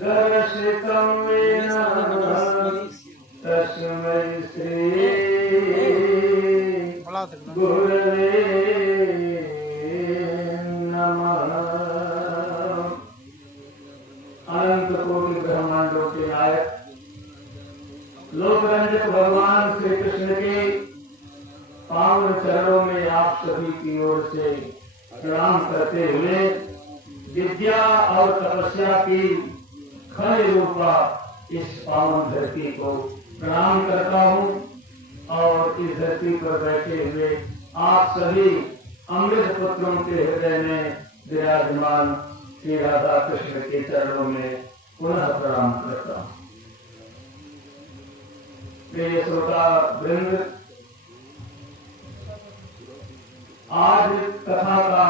दर्शितं येन तस्मै श्री गुरवे नमः। अनंत कोटि ब्रह्मांडों के नायक लोकरंजक भगवान श्री कृष्ण के पावन चरणों में आप सभी की ओर से प्रणाम करते हुए विद्या और तपस्या की खल रूपा इस पावन धरती को प्रणाम करता हूँ और इस धरती पर बैठे हुए आप सभी अमृत पुत्रों के हृदय में विराजमान श्री राधा कृष्ण के चरणों में पुनः प्रणाम करता हूँ। प्रिय श्रोता वृंद, आज कथा का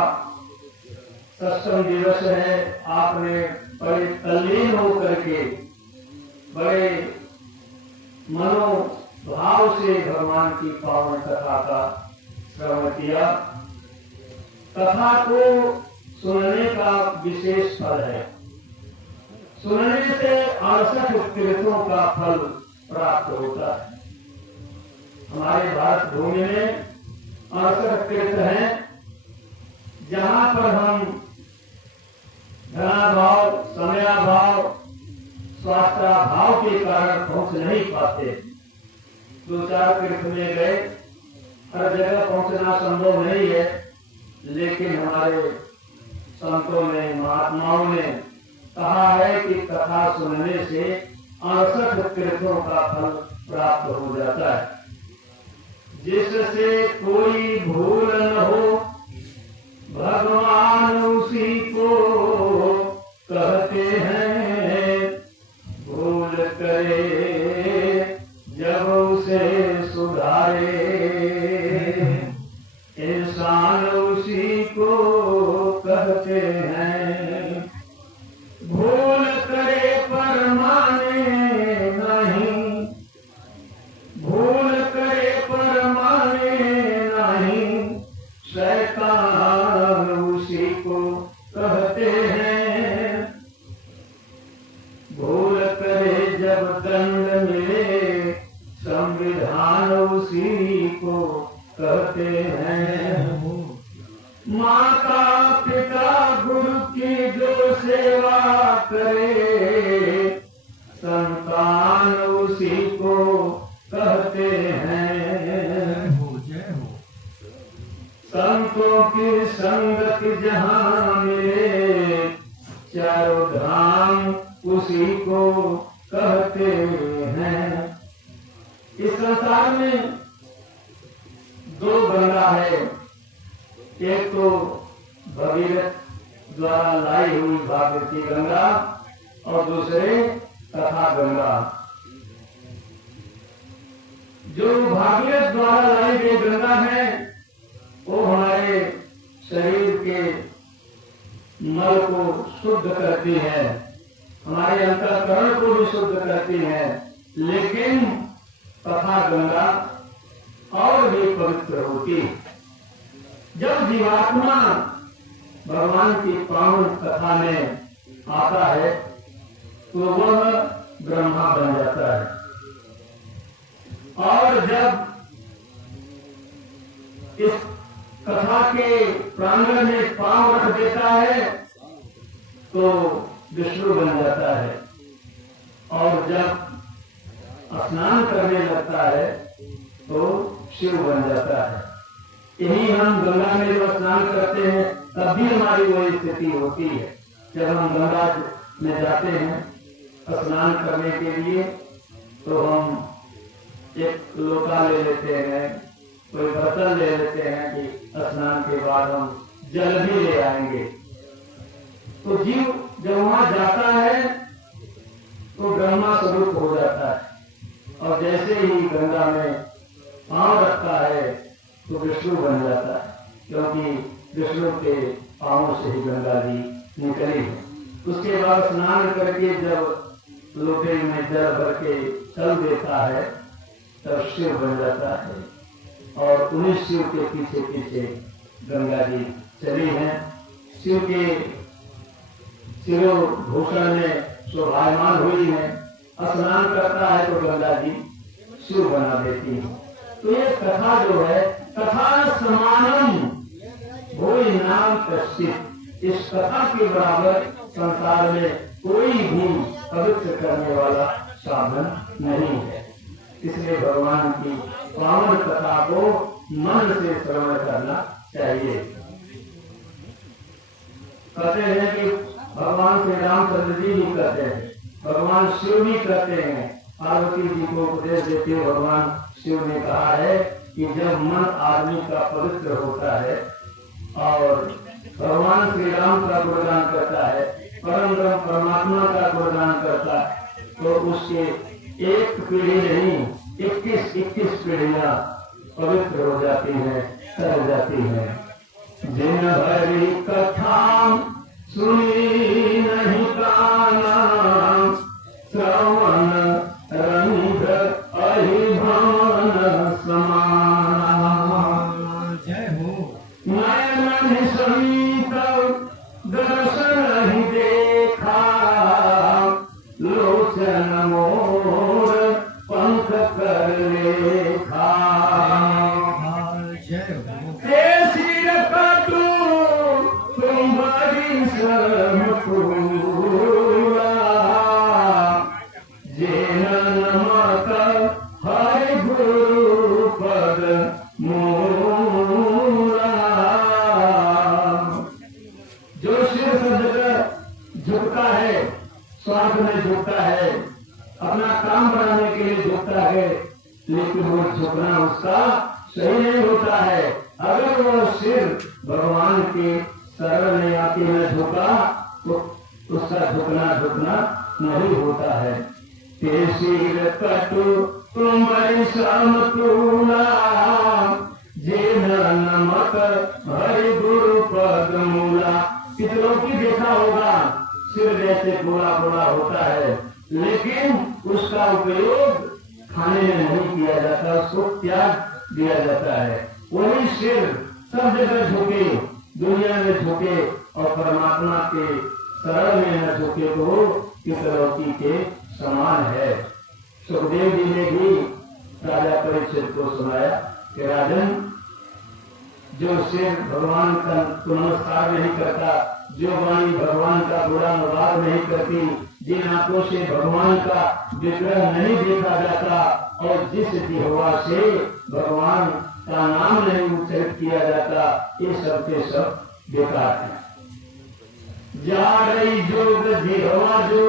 सत्संग दिवस है। आपने बड़े तल्लीन होकर के बड़े मनोभाव से भगवान की पावन कथा का श्रवण किया। कथा को सुनने का विशेष फल है। सुनने से 68 तीर्थों का फल प्राप्त होता है। हमारे भारत भूमि में 68 तीर्थ हैं, जहाँ पर हम धनाभाव, समयाभाव, स्वास्थ्याभाव के कारण पहुंच नहीं पाते। 2-4 तीर्थ में गए, हर जगह पहुंचना संभव नहीं है, लेकिन हमारे संतों ने, महात्माओं ने कहा है कि कथा सुनने से 68 तीर्थों का फल प्राप्त हो जाता है। जिससे कोई भूल न हो, भगवान उसी को कहते हैं। भूल करे जब उसे सुधारे, इंसान उसी को कहते हैं। भूल करे पर माने नहीं, भूल करे पर माने नहीं, शैतान उसी को कहते हैं। भूल करे जब दंड मिले, संविधान उसी को कहते हैं। माता पिता गुरु की जो सेवा करे, संतान उसी को कहते हैं। संतों की संगत जहाँ मिले, चारों धाम उसी को कहते हैं। इस संसार में 2 गंगा है। एक तो भगीरथ द्वारा लाई हुई भागवती गंगा और दूसरे कथा गंगा। जो भागीरथ द्वारा लाई गई गंगा है, वो हमारे शरीर के मल को शुद्ध करती है, हमारे अंतःकरण को भी शुद्ध करती है। लेकिन कथा गंगा और भी पवित्र होती है। जब जीवात्मा भगवान की पावन कथा में आता है तो वह ब्रह्मा बन जाता है, और जब इस कथा के प्रांगण में पांव रख देता है तो विष्णु बन जाता है, और जब स्नान करने लगता है तो शिव बन जाता है। यही हम गंगा में जब स्नान करते हैं तब भी हमारी वही स्थिति होती है। जब हम गंगा में जाते हैं स्नान करने के लिए तो हम एक लोटा ले लेते हैं, कोई बर्तन ले लेते हैं कि स्नान के बाद हम जल भी ले आएंगे। तो जीव जब वहां जाता है तो ब्रह्मा स्वरूप हो जाता है, और जैसे ही गंगा में पांव रखता है तो विष्णु बन जाता है, क्योंकि विष्णु के पांवों से ही गंगा जी निकली है। उसके बाद स्नान करके जब लोटे में जल भर के चल देता है तब शिव बन जाता है, और उन्हीं शिव के पीछे पीछे गंगा जी चली हैं। शिव शिरोभूषण में शोभायमान हुई है। स्नान करता है तो गंगा जी शिव बना देती है। तो ये कथा जो है, कथा समानम कोई नाम कश्चित, इस कथा के बराबर संसार में कोई भी पवित्र करने वाला साधन नहीं है। इसलिए भगवान की पावन कथा को मन से श्रवण करना चाहिए। कहते हैं कि भगवान श्री रामचंद्र जी भी कहते हैं, भगवान शिव भी कहते हैं, पार्वती जी को उपदेश देते हुए भगवान शिव ने कहा है कि जब मन आदमी का पवित्र होता है और भगवान श्री राम का गुणगान करता है, परम ब्रह्म परमात्मा का गुणगान करता है, तो उसके एक पीढ़ी नहीं 21 पीढ़ियां पवित्र हो जाती हैं, तर जाती हैं। जिन हरि कथा सुनी नहीं काना, श्रवण रंग अहिभान समाना। जय हो। नयन संत दर्शन ही देखा, लोचन मोर पंख कर लेखा। जय हो। सिर कटू तुम्हारी समूला, जेन नमक हरि गुरु पद मूला। जो शिव शब्द झुकता है, स्वार्थ में झुकता है, अपना काम बनाने के लिए झुकता है, लेकिन वो झुकना उसका सही नहीं होता है। अगर वो सिर भगवान के शरण में आके न झुका तो उसका झुकना नहीं होता है। सिर कटु तुम समतूला, जेन नमक हरि गुरु पद मूला। पितरों की देखा होगा सिर जैसे पूरा होता है, लेकिन उसका उपयोग खाने में नहीं किया जाता, उसको त्याग दिया जाता है। वही सिर सब जगह झुके, दुनिया में झुके और परमात्मा के शरण में न झुके तो पितरौती के समान है। सुखदेव जी ने भी राजा परीक्षित को सुनाया कि राजन, जो सिर भगवान का नमस्कार नहीं करता, जो वाणी भगवान का बुरा अनुवाद नहीं करती, जिन आंखों से भगवान का विग्रह नहीं देखा जाता और जिस जिह्वा से भगवान का नाम नहीं उच्चारित किया जाता, ये सब के सब बेकार है। जा रही जोग जिह्वा जो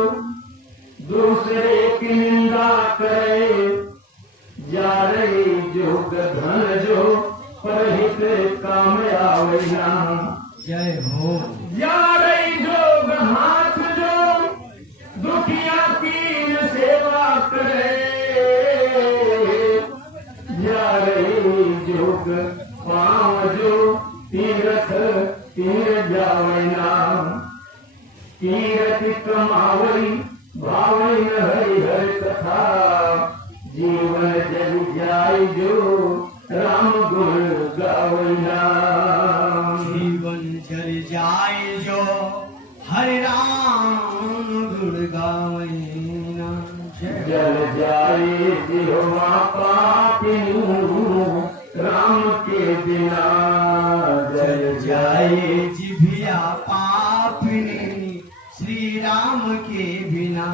दूसरे की निंदा करे, जा रही जोग धन जो परहित काम आवे ना। जय हो। जा रही जोग हाथ जो दुखिया की सेवा करे, जा रही जोग पाँव जो तीरथ तीर जावे नाम। तीरथ कमावई भावई न हरि हरि कथा, जीवन जल जाय जो राम गुण गावई नाम। जीवन जल जाय जो हरि राम गुण गावई नाम। जल जाए जिह्वा पापिनी राम के बिना, जल जाए जिभिया पापिनी श्री राम के बिना।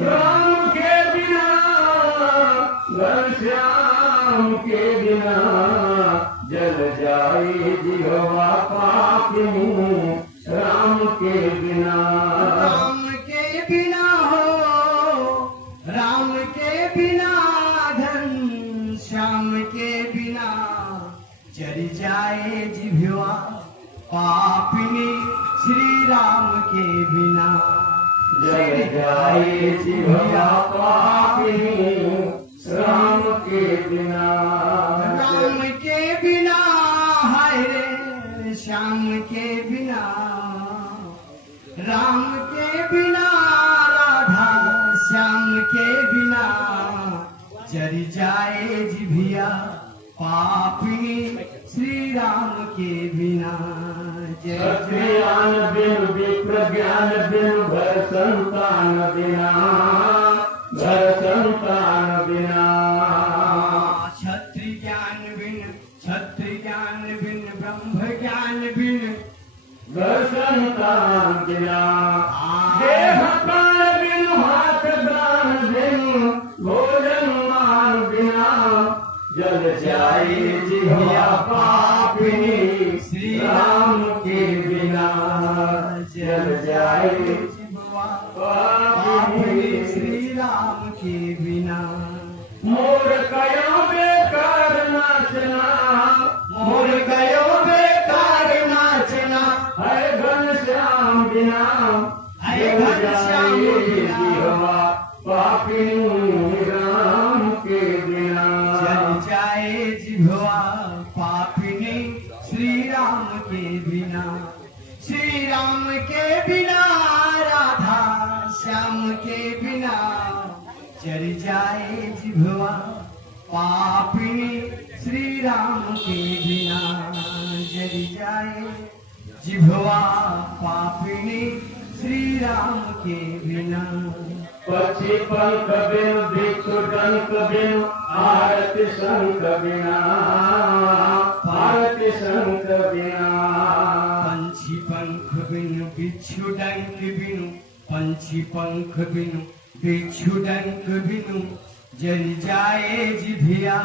राम के बिना घनश्याम के बिना, जल जाए जिह्वा पापिनी राम के बिना। राम के बिना हो, राम के बिना धन श्याम के बिना, जल जाए जिह्वा पापिनी श्री राम के बिना। जल जाए जिह्वा पापिनी राम के बिना। राम के बिना हाय रे श्याम के बिना, राम के बिना राधा श्याम के बिना, जल जाए जिभिया पापिनी श्री राम के बिना। क्षत्रियान बिन विप्रज्ञान बिन घर संतान बिना, घर संतान बिना। क्षत्रिय ज्ञान बिन ब्रह्म ज्ञान बिन, घर संतान बिना। देह प्राण बिन हाथ दान बिन, भोजन मान बिना। जल जाए जिह्वा पापिनी श्री राम के बिना, जल जाए जिह्वा पापिनी श्री राम के बिना। मोर कयो बेकार नाचना, मोर गयो बेकार नाचना, है घनश्याम बिना। है घनश्याम बिना। जिह्वा पापिनी राम के बिना, जल जाए जिह्वा पापिनी श्री राम के बिना। श्री राम के बिना, राधा श्याम के बिना, जल जाए जिह्वा पापिनी श्री राम के बिना। जल जाए जिह्वा पापिनी श्री राम के बिना। पक्षी पंख बिन भिक्षु डंक बिन, आरती शंख बिना, आरती शंख बिना। पंछी पंख बिन बिच्छू डंक बिनु, पंछी पंख बिनु बिच्छू डंक बिनु, जल जाए जिभिया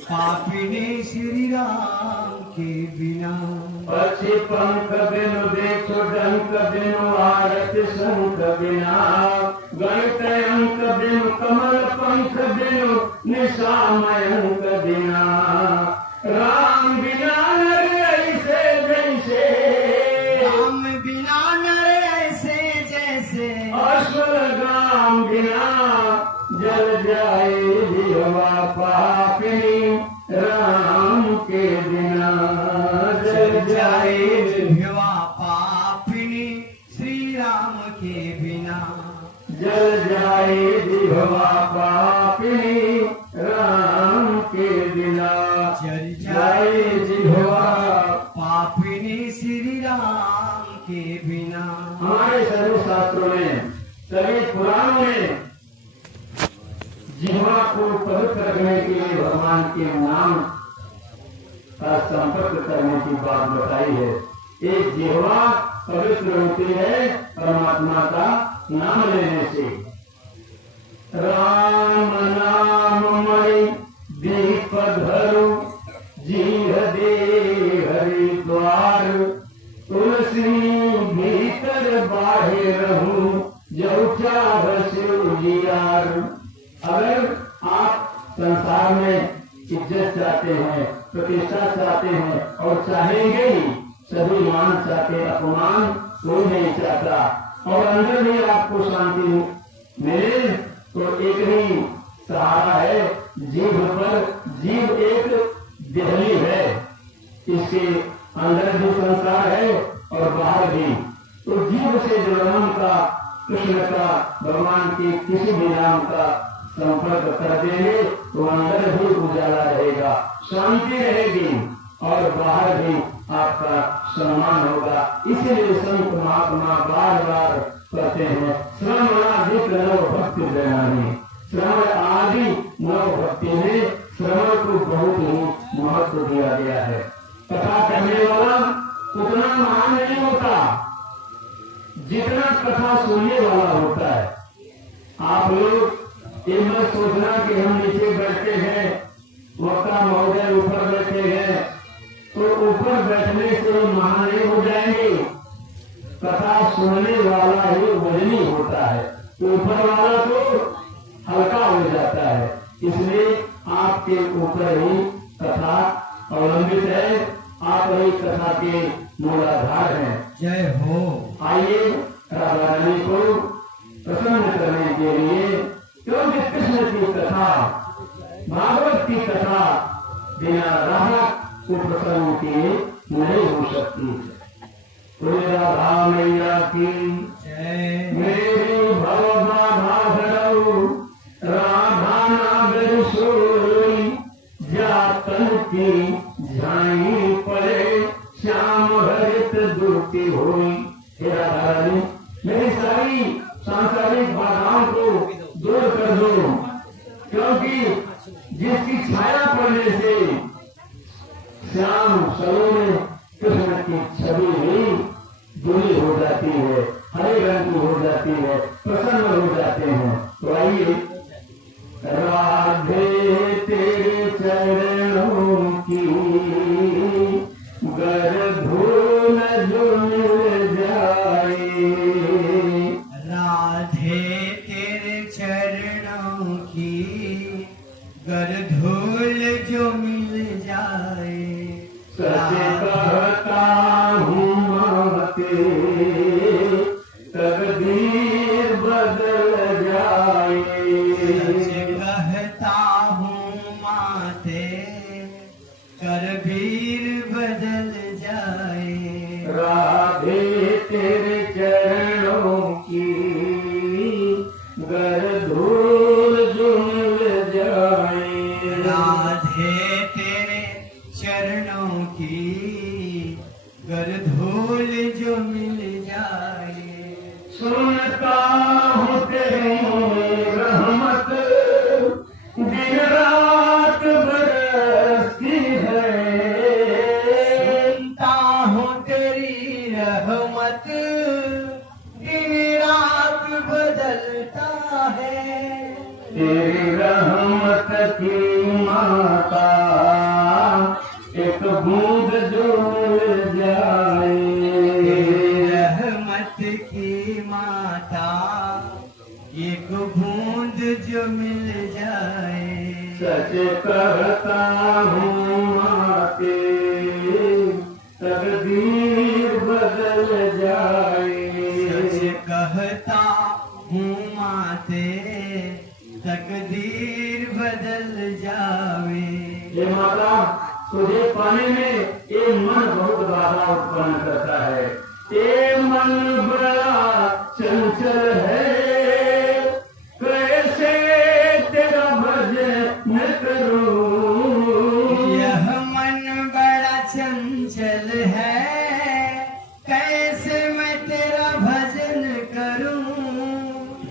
पापिनी श्री राम के बिना। पक्षी पंख बिन भिक्षु डंक बिन, आरती शंख बिना। गणित अंक बिन कमल पंख बिन, निशामय अंक बिना। राम बिना नर ऐसे जैसे, राम बिना नर ऐसे जैसे, अश्वत्थाम बिना। जल जाए जिह्वा पापिनी राम के बिना, जल जाए जिह्वा पापिनी श्री राम के बिना। जल जाए जिह्वा पापिनी राम के बिना, जल जाए जिह्वा। पापिनी श्री राम के बिना। हमारे सभी शास्त्रों में, सभी पुराणों में जिह्वा को पवित्र रखने के लिए भगवान के नाम का संपर्क करने की बात बताई है। एक जिह्वा पवित्र होती है परमात्मा का नाम लेने से। राम नाम मणि दीप धरु, जीह दे हरि द्वार। तुलसी भीतर बाहे रहूं, जो चाह शिव जियार। अगर आप संसार में इज्जत चाहते हैं, प्रतिष्ठा चाहते हैं और चाहेंगे ही, सभी मान चाहते, अपमान कोई नहीं चाहता, और अंदर भी आपको शांति मिले, तो एक ही सहारा है जीभ पर। जीभ एक देहली है, इसके अंदर भी संसार है और बाहर भी। तो जीभ से जो राम का, कृष्ण का, भगवान के किसी भी नाम का संपर्क कर देंगे तो अंदर भी उजाला रहेगा, शांति रहेगी और बाहर भी आपका सम्मान होगा। इसीलिए संत महात्मा बार बार कहते हैं, श्रवणाधिक नव भक्ति देनानी। श्रवण आदि नव भक्ति में श्रवण को बहुत ही महत्व दिया गया है। कथा करने वाला उतना महान नहीं होता जितना कथा सुनने वाला होता है। आप लोग इनमें सोचना कि हम नीचे बैठे हैं, वक्ता महोदय ऊपर बैठे हैं, तो ऊपर बैठने से महान नहीं हो जाएंगे। कथा सुनने वाला ही वजनी होता है, ऊपर वाला तो हल्का हो जाता है। इसलिए आपके ऊपर ही कथा अवलंबित है, आप ही कथा के मूलाधार हैं। जय हो। आइए राधा रानी को प्रसन्न करने के लिए, क्योंकि कृष्ण की कथा, भागवत की कथा बिना राधा को प्रसन्न किए नहीं हो सकती। तो राधा मैया की जय। मेरी भव बाधा भरऊ, राधा नागर सोई, जातन की झाई पड़े, श्याम हरित दुर्ग सांसारिक बाधाओं को दूर कर दो, क्योंकि जिसकी छाया पड़ने से श्याम सलोने कृष्ण की छवि ही दूरी हो जाती है, हरे रंग की हो जाती है, प्रसन्न हो जाते हैं। तो आइए, राधे तेरे चरणों की गर धूल जो मिल जाए, राधे तेरे चरणों की गर धूल जो मिल जाए, सच कहता हूँ माते तकदीर बदल जाए, सच कहता हूँ माते करबीर बदल जाए, राधे तेरे चरणों की गर धूल जो मिल जाए, राधे तेरे चरणों की गर धूल जो मिल जाए, सुनता हूँ तेरी रहमत दिन रात बरसती है, सुनता हूँ तेरी रहमत दिन रात बदलता है, तेरी रहमत की माता एक बूंद जो मिल जाए, रहमत की माता एक बूंद जो मिल जाए, सच कहता हूँ माते तकदीर बदल जाए, सच कहता हूँ माते तकदीर बदल जावे, ये माता तुझे पाने में ये मन बहुत बाधा उत्पन्न करता है, ये मन बड़ा चंचल है, कैसे तेरा भजन करूं, यह मन बड़ा चंचल है, कैसे मैं तेरा भजन करूं,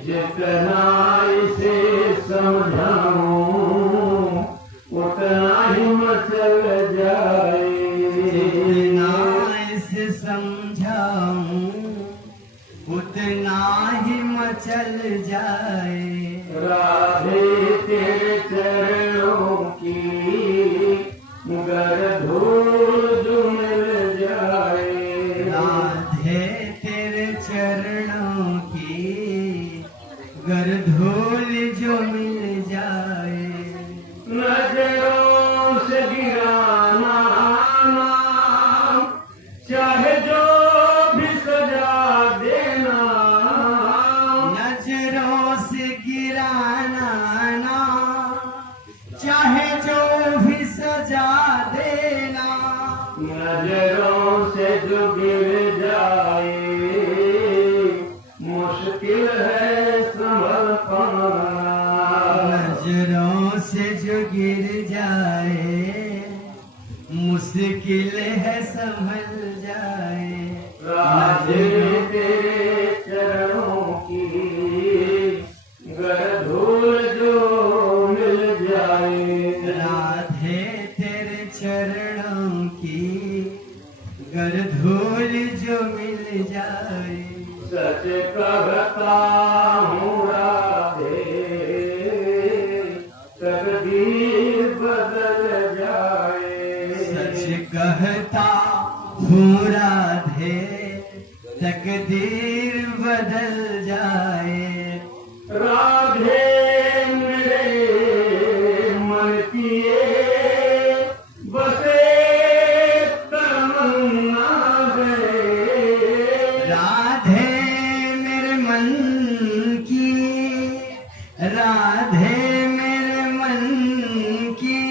जितना इसे समझाऊं उतना ही मचल जाए, जितना इसे समझाऊं उतना ही मचल जाए, राधे तेरे चरणों की गर धूल जो मिल जाए, राधे तेरे चरणों की गर धूल जो मिल जाए, नजरों से गिराना नाम चाहे जो भी सजा देना, नजरों से गिराना ना चाहे जो भी सजा देना, नजरों से जो गिर जाए मुश्किल है संभल पाना, नजरों से जो गिर जाए मुश्किल है संभल जाए, राधे तेरे चरणों की गर धूल जो मिल जाए, राधे तेरे चरणों की गर धूल जो मिल जाए, सच कहता हूँ राधे तकदीर बदल जाए, सच कहता हूँ राधे तकदीर बदल जाए, राधे मेरे मन की ये बसे तमन्ना है, राधे मेरे मन की, राधे मेरे मन की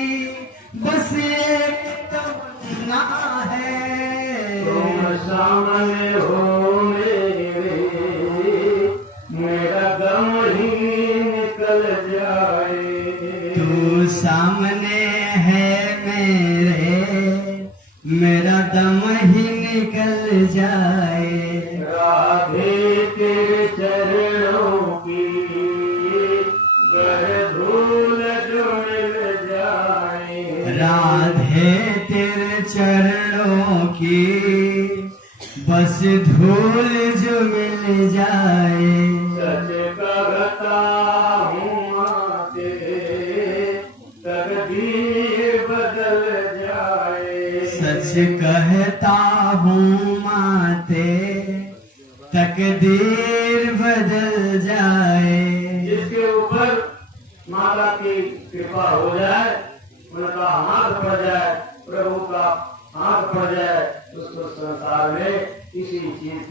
बस एक तमन्ना है, तुम सामने हो मेरा गम ही निकल जाए, तू सामने है मेरा दम ही निकल जाए, राधे तेरे चरणों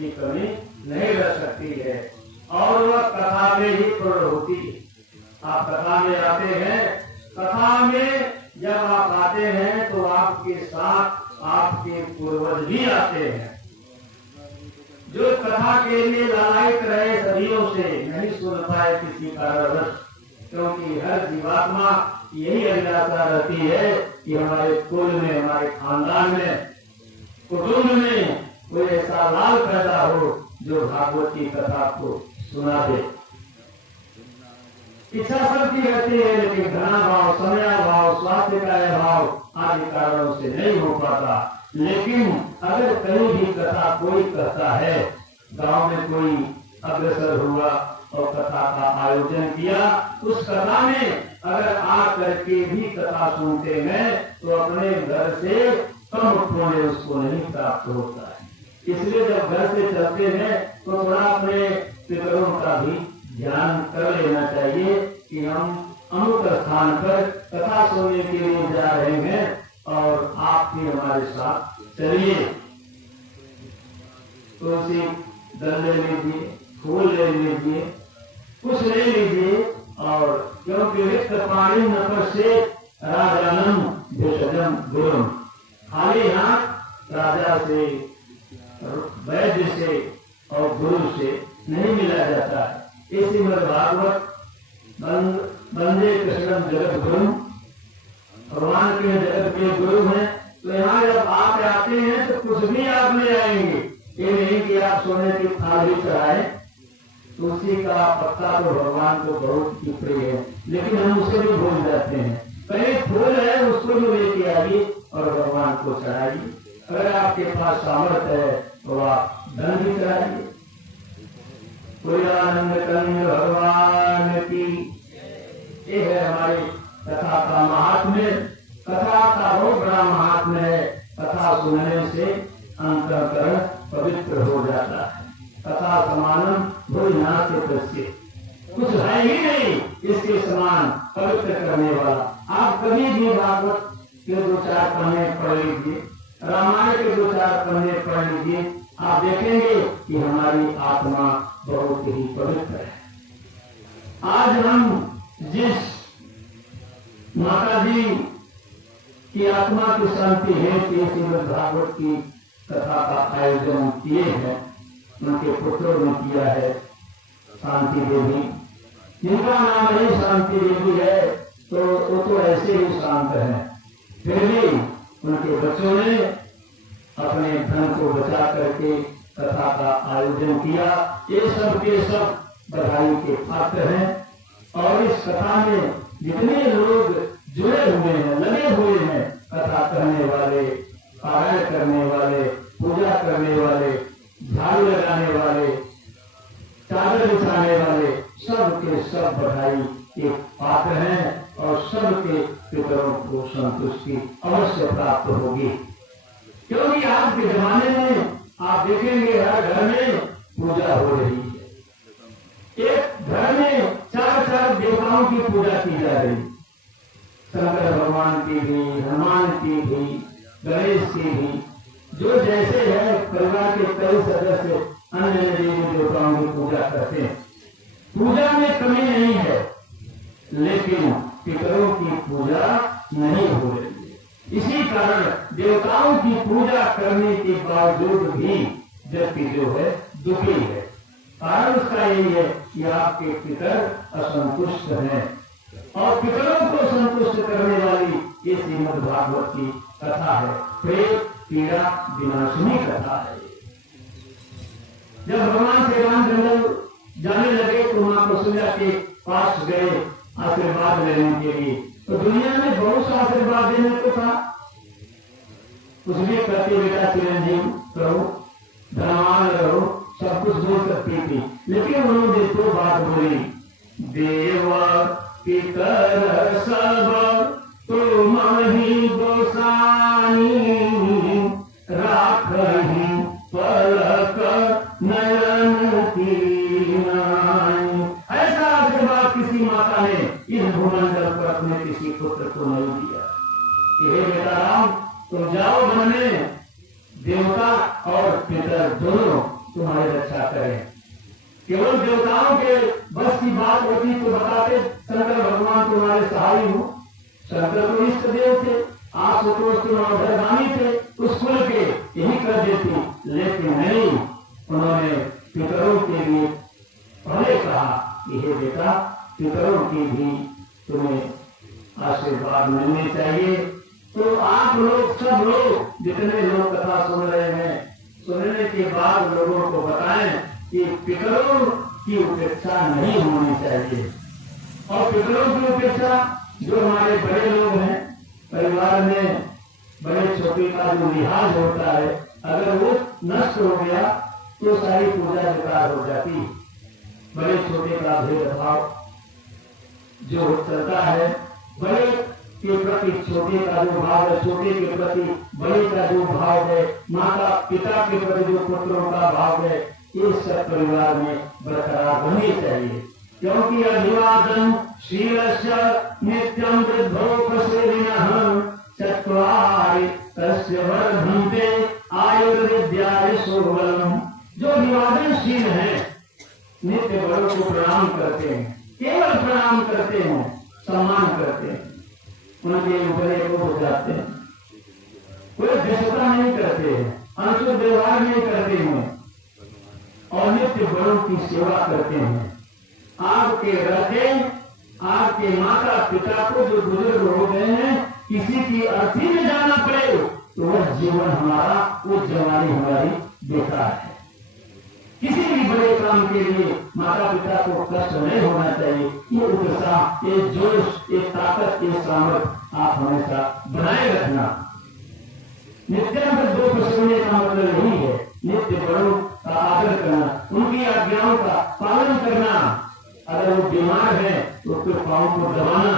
इसकी कमी नहीं रह सकती है और वह कथा में ही पूर्ण होती है। आप कथा में आते हैं, कथा में जब आप आते हैं तो आपके साथ आपके पूर्वज भी आते हैं जो कथा के लिए लालायित रहे सदियों से, नहीं सुन पाए किसी कारणवश, क्योंकि हर जीवात्मा यही अभिलाषा रहती है कि हमारे कुल में, हमारे खानदान में, कुटुंब में कोई ऐसा लाल पैदा हो जो भागवत की कथा को सुना दे। इच्छा शक्ति रहती है लेकिन धनाभाव, समयाभाव, स्वास्थ्य का अभाव आदि कारणों से नहीं हो पाता। लेकिन अगर कहीं भी कथा कोई कहता है, गांव में कोई अग्रसर हुआ और कथा का आयोजन किया, उस कथा में अगर आ करके भी कथा सुनते हैं तो अपने घर से कम पुण्य उसको नहीं प्राप्त होता है। इसलिए जब घर से चलते हैं तो थोड़ा अपने पितरों का भी ध्यान कर लेना चाहिए कि हम अमुक स्थान पर कथा सुनने के लिए जा रहे हैं और आप भी हमारे साथ चलिए। तुलसी दल ले लीजिए, फूल ले लीजिए, कुछ ले लीजिए, और क्योंकि रिक्त पाणी न से राजानम भेषजम गुरुम, खाली हाथ राजा से, वैद्य से और गुरु से नहीं मिला जाता है। इसी में भागवत बंदे कृष्णम जगत गुरु, भगवान के जगत के गुरु हैं। तो यहाँ जब आप आते हैं तो कुछ भी आप ले आएंगे, ये नहीं कि आप सोने की थाली चढ़ाए। तुलसी का पत्ता तो भगवान को बहुत ही प्रिय है, लेकिन हम उसे भी भूल जाते हैं। पहले फूल है उसको भी लेके आइए और भगवान को चढ़ाइए। अगर आपके पास सामर्थ्य है तो आप धन भी चढ़ाइए। पूर्णानंद कंद भगवान की, ये है हमारी कथा का महात्म्य। कथा का बहुत बड़ा महात्म्य है। कथा सुनने से अंतःकरण पवित्र हो जाता है। कथा समानम भोजनास्य तस्य, कुछ है ही नहीं इसके समान पवित्र करने वाला। आप कभी भी भागवत के 2-4 पन्ने पढ़ लीजिए, रामायण के 2-4 पन्ने पढ़ लीजिए, आप देखेंगे कि हमारी आत्मा बहुत ही पवित्र है। आज हम जिस माता जी की आत्मा की शांति है कि श्रीमद् भागवत की कथा का आयोजन किए हैं, उनके पुत्रों ने किया है, शांति देवी, जिनका नाम ही शांति देवी है, तो वो तो ऐसे ही शांत है। फिर भी उनके बच्चों ने अपने धन को बचा करके कथा का आयोजन किया। ये सब के सब बधाई के पात्र हैं। और इस कथा में जितने लोग जुड़े हुए हैं, लगे हुए हैं, कथा करने वाले, पारायण करने वाले, पूजा करने वाले, झाड़ू लगाने वाले, चादर बिछाने वाले, सब के सब बधाई के पात्र हैं और सबके पितरों को संतुष्टि अवश्य प्राप्त होगी। क्योंकि आज के जमाने में आप देखेंगे हर घर में पूजा हो रही है। एक घर में 4 देवताओं की पूजा की जा रही है। शंकर भगवान की भी, हनुमान की भी, गणेश की भी, जो जैसे है परिवार के कई सदस्य अन्य देवी देवताओं की पूजा करते हैं। पूजा में कमी नहीं है, लेकिन पितरों की पूजा नहीं हो रही है। इसी कारण देवताओं की पूजा करने के बावजूद भी व्यक्ति जो है दुखी है। कारण उसका यही है कि आपके पितर असंतुष्ट हैं और पितरों को संतुष्ट करने वाली ये श्रीमद् भागवत की कथा है। प्रेम पीड़ा विनाशिनी कथा है। जब भगवान श्री राम जंगल जाने लगे तो मां कौशल्या के पास गए आशीर्वाद लेने के लिए, तो दुनिया में बहुत सा आशीर्वाद देने को था। कुछ भी करती बेटा चिरंजीव करो, धनवान रहो, सब कुछ बोल सकती थी, लेकिन उन्होंने तो बात बोली, देव पितर सब तुम ही गोसाई, राखहि पलक नयन की नाई। ऐसा आशीर्वाद किसी माता ने इस भूमंडल पर अपने किसी पुत्र को नहीं दिया। हे बेटा राम, तुम जाओ वन में, देवता और पितर दोनों तुम्हारी बात होती तो बताते शंकर भगवान तुम्हारे सहाय हो। शंकर तो इष्ट देव थे, आशुतोष नवधरगामी थे, उस कुल के यही कर देती, लेकिन नहीं, उन्होंने पितरों के लिए पहले कहा कि हे बेटा, पितरों की भी तुम्हें आशीर्वाद मिलने चाहिए। तो आप लोग, सब लोग, जितने लोग कथा सुन रहे हैं, सुनने के बाद लोगों को बताएं कि पितरों की उपेक्षा नहीं होनी चाहिए। और पितरों की उपेक्षा, जो हमारे बड़े लोग हैं परिवार में, बड़े छोटे का जो लिहाज होता है, अगर वो नष्ट हो गया तो सारी पूजा बेकार हो जाती है। बड़े छोटे का भेदभाव जो चलता है, बड़े के प्रति छोटे का जो भाव है, छोटे के प्रति बड़े का जो भाव है, माता पिता के प्रति जो पुत्रों का भाव है, ये सब परिवार में बरकरार रहनी चाहिए। क्योंकि अभिवादन शीलस्य नित्यं वृद्धोपसेविनः चत्वारि तस्य वर्धन्ते आयुर्विद्यायशो बलम्। जो अभिवादनशील है, नित्य बड़ों को प्रणाम करते हैं, केवल प्रणाम करते हैं, सम्मान करते हैं, उनके ऊपर एक हो जाते हैं, कोई दृष्टता नहीं करते हैं, अनुचित व्यवहार नहीं करते हैं और नित्य बड़ों की सेवा करते हैं। आपके रहते, आपके माता पिता को जो बुजुर्ग हो गए हैं, किसी की अर्थी में जाना पड़े तो वह जीवन हमारा, वो जवानी हमारी बेकार है। किसी भी बड़े काम के लिए माता पिता को कष्ट नहीं होना चाहिए। ये उत्साह, ये जोश, ये ताकत, ये सामर्थ आप हमेशा बनाए रखना। नित्यानंद दो प्रसंग का मतलब यही है, नित्य बड़ों का आदर करना, उनकी आज्ञाओं का पालन करना। अगर वो बीमार है तो उसके पाँव को दबाना,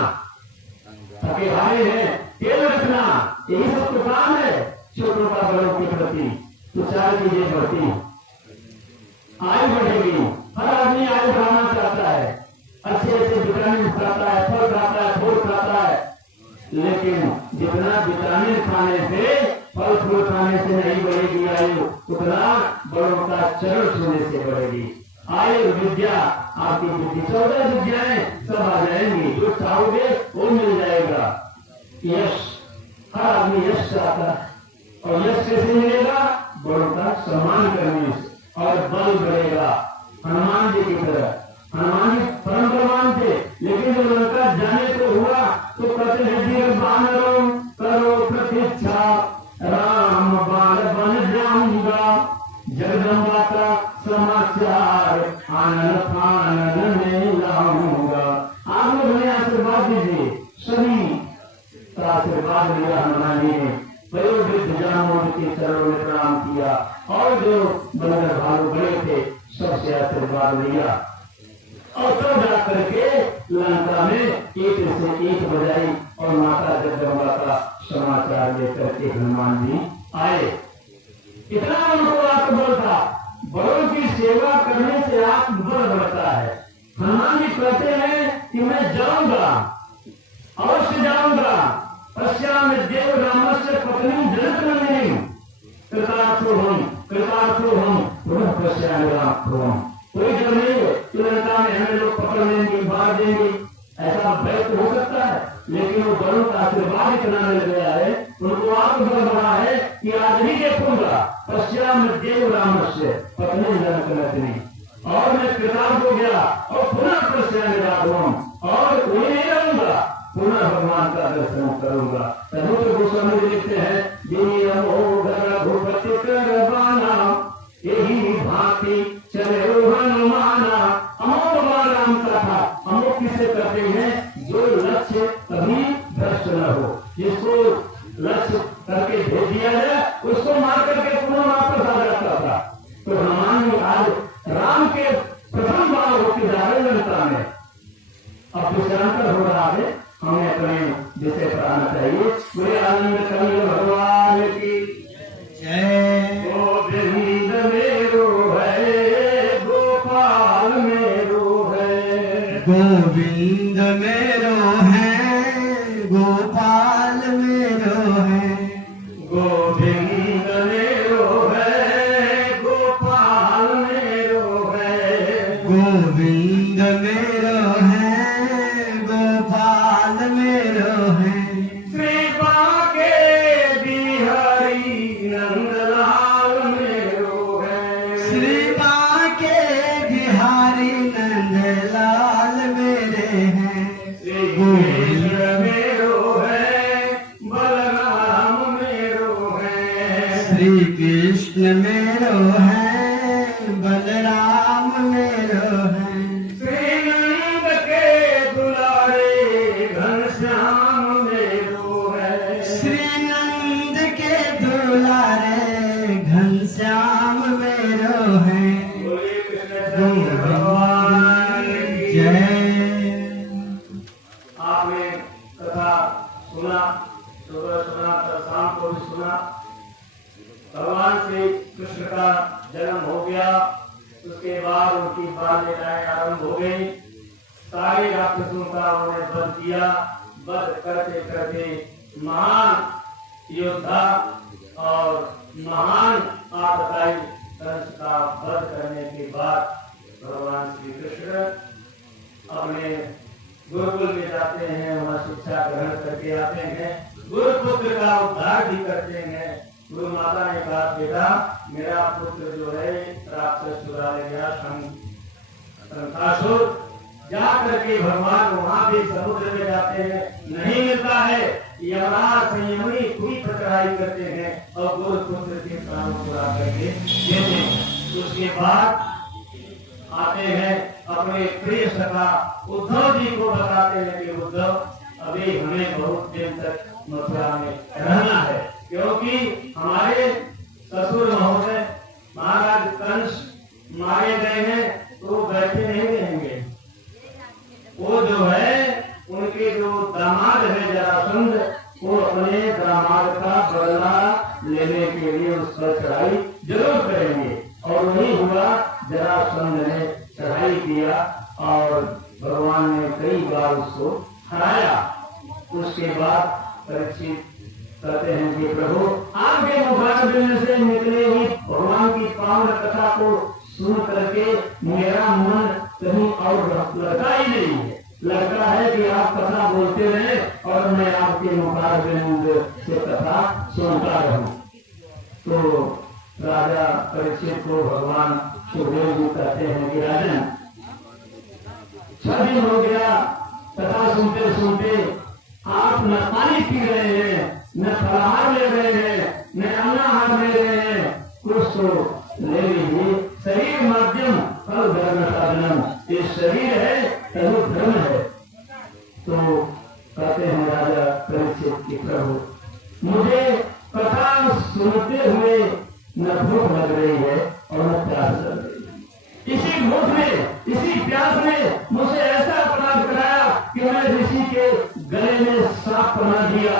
थके हारे हैं तेल रखना, यही सब तो काम है छोटों का बड़ों के प्रति। तो चार चीजें बढ़ती, आयु बढ़ेगी, हर आदमी आयु बढ़ाना चाहता है, अच्छे अच्छे विटामिन खाता है, फल खाता है, फूल खाता है, लेकिन जितना विटामिन खाने से, फल फूल खाने से नहीं बढ़ेगी आयु, उतना बड़ों का चरण छूने से बढ़ेगी आयु। विद्या, आपकी बुद्धि, 14 विद्याएं सब आ जाएंगी, जो चाहोगे वो मिल जाएगा। यश, हर आदमी यश चाहता है, और यश कैसे मिलेगा? बड़ों का सम्मान करने से, और बल बढ़ेगा। हनुमान जी की तरह, हनुमान जी परम बलवान थे, लेकिन जब लंका जाने को हुआ तो कहते हैं दीर्घ बानरों करो प्रतीक्षा, राम बाण बन जाऊंगा, जगदम्बा का समाचार आनंद फानन में लाऊंगा। आप लोग हमें आशीर्वाद दीजिए, सभी का आशीर्वाद लिया हनुमान जी ने, वयोवृद्ध जनों के चरणों में प्रणाम किया, और जो बंदर भालू बड़े थे सबसे आशीर्वाद लिया, और तब जाकर के लंका में एक से एक बजाई और माता जगदम्बा का समाचार लेकर के हनुमान जी आए। इतना उनको आत्मबल था। बड़ों की सेवा करने से आत्मबल बढ़ता है। हनुमान जी कहते हैं कि मैं जाऊंगा, अवश्य जाऊंगा, पश्यामि देव रामस्य पत्नी जनकनंदिनी, कृतार्थो हम पुनः पश्यामि रामम। कोई डर नहीं है कि लंका में हमें लोग पकड़ लेंगे, मार देंगे, ऐसा भय तो हो सकता है, लेकिन वो बड़ों का आशीर्वाद इतना मिल गया है, उनको आत्मबल बना है कि आज ही देखूंगा पश्यामि देव रामस्य पत्नी जनकनंदिनी, और मैं कृतार्थ हो गया, और पुनः पश्यामि रामम, और वही नहीं रहूंगा, पुनः भगवान का दर्शन करूंगा। तभी गोस्वामी लिखते हैं, भूपति करवाना यही भांति चले हनुमाना। अमोघ राम का था, अमोघ किसे कहते हैं? जो लक्ष्य कभी भ्रष्ट न हो, जिसको लक्ष्य करके भेज दिया जाए उसको मार करके पुनः वापस आ जाता था। तो हनुमान जी आज राम के प्रथम बार होकर जा रहे लंका में, अब विश्रांतर हो रहा है, हमें अपने विषय पर आना चाहिए। पूरे आनंद कवि भगवान की जय। गोविंद मेरो है, गोपाल मेरो है, गोविंद मेरो है, गोपाल मेरो है, गोविंद मेरो है, गोपाल मेरो है, गोविंद मेरो आपने कथा सुना, सुबह सुना तो शाम को भी सुना। भगवान श्री कृष्ण का जन्म हो गया, उसके बाद उनकी बाल लीलाएं आरंभ हो गई। सारे राक्षसों का उन्होंने वध किया। वध करते करते महान योद्धा और महान आतताई कंस का वध करने के बाद भगवान श्री कृष्ण अपने गुरुकुल में जाते हैं, वहाँ शिक्षा ग्रहण करके आते हैं, गुरुपुत्र का उद्धार भी करते हैं। गुरु माता ने कहा, बेटा मेरा पुत्र जो है राक्षस चुरा ले गया, शंकासुर। जा करके भगवान वहाँ भी समुद्र में जाते हैं, नहीं मिलता है। यमराज संयमनी पूरी पर चढ़ाई करते हैं और गुरुपुत्र के प्राणों चुरा करके देते हैं। उसके बाद आते हैं अपने प्रिय सखा उद्धव जी को बताते हैं कि उद्धव अभी हमें बहुत दिन तक मथुरा में रहना है, क्योंकि हमारे ससुर महोदय महाराज कंस मारे गए हैं, तो बैठे नहीं रहेंगे। वो जो है उनके जो दामाद है जरासंध, वो अपने दामाद का बदला लेने के लिए उस पर चढ़ाई जरूर करेंगे। और वही हुआ, जरासंध ने चढ़ाई किया और भगवान ने कई बार उसको हराया। उसके बाद परीक्षित कहते हैं कि प्रभु आपके मुखारबिंद से निकले हुई भगवान की पावन कथा को सुन करके मेरा मन कहीं और लगता ही नहीं है। लगता है कि आप कथा बोलते रहे और मैं आपके मुखारबिंद से कथा सुनता रहूं। तो राजा परीक्षित को भगवान सुखदेव जी कहते हैं कि राजन 6 दिन हो गया कथा सुनते सुनते आप न पानी पी रहे हैं, न फलाहार ले रहे हैं, न अन्नाहार ले रहे हैं। कुछ तो ले लीजिए। शरीर माध्यम फल धर्म साधनम, ये शरीर है तनु धर्म है। तो कहते हैं राजा परीक्षित की प्रभु मुझे कथा सुनते हुए न भूख लग रही है और न प्यास लग रही है। इसी भूख में, इसी प्यास में मुझे ऐसा अपराध कराया कि मैं ऋषि के गले में सांप बना दिया।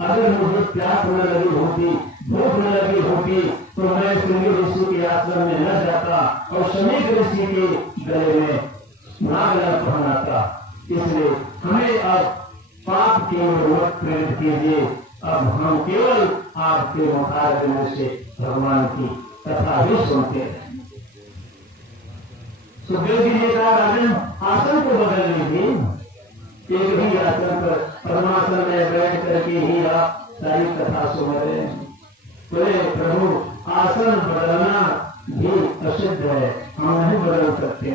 अगर मुझे प्यास न लगी होती, भूख न लगी होती, तो मैं श्रृंगी ऋषि के आश्रम में न जाता और शमीक ऋषि के गले में नागला पहनाता। इसलिए हमें अब पाप की ओर मत प्रेरित कीजिए। अब हम केवल आपके मुखारबिंद से भगवान की कथा ही सुनते हैं। सुखदेव जी ने कहा, राजन आसन को बदल लीजिए। एक ही आसन पर परमासन में बैठ करके ही आप सारी कथा सुन रहे हैं। बोले प्रभु आसन बदलना भी असिद्ध है, हम नहीं बदल सकते।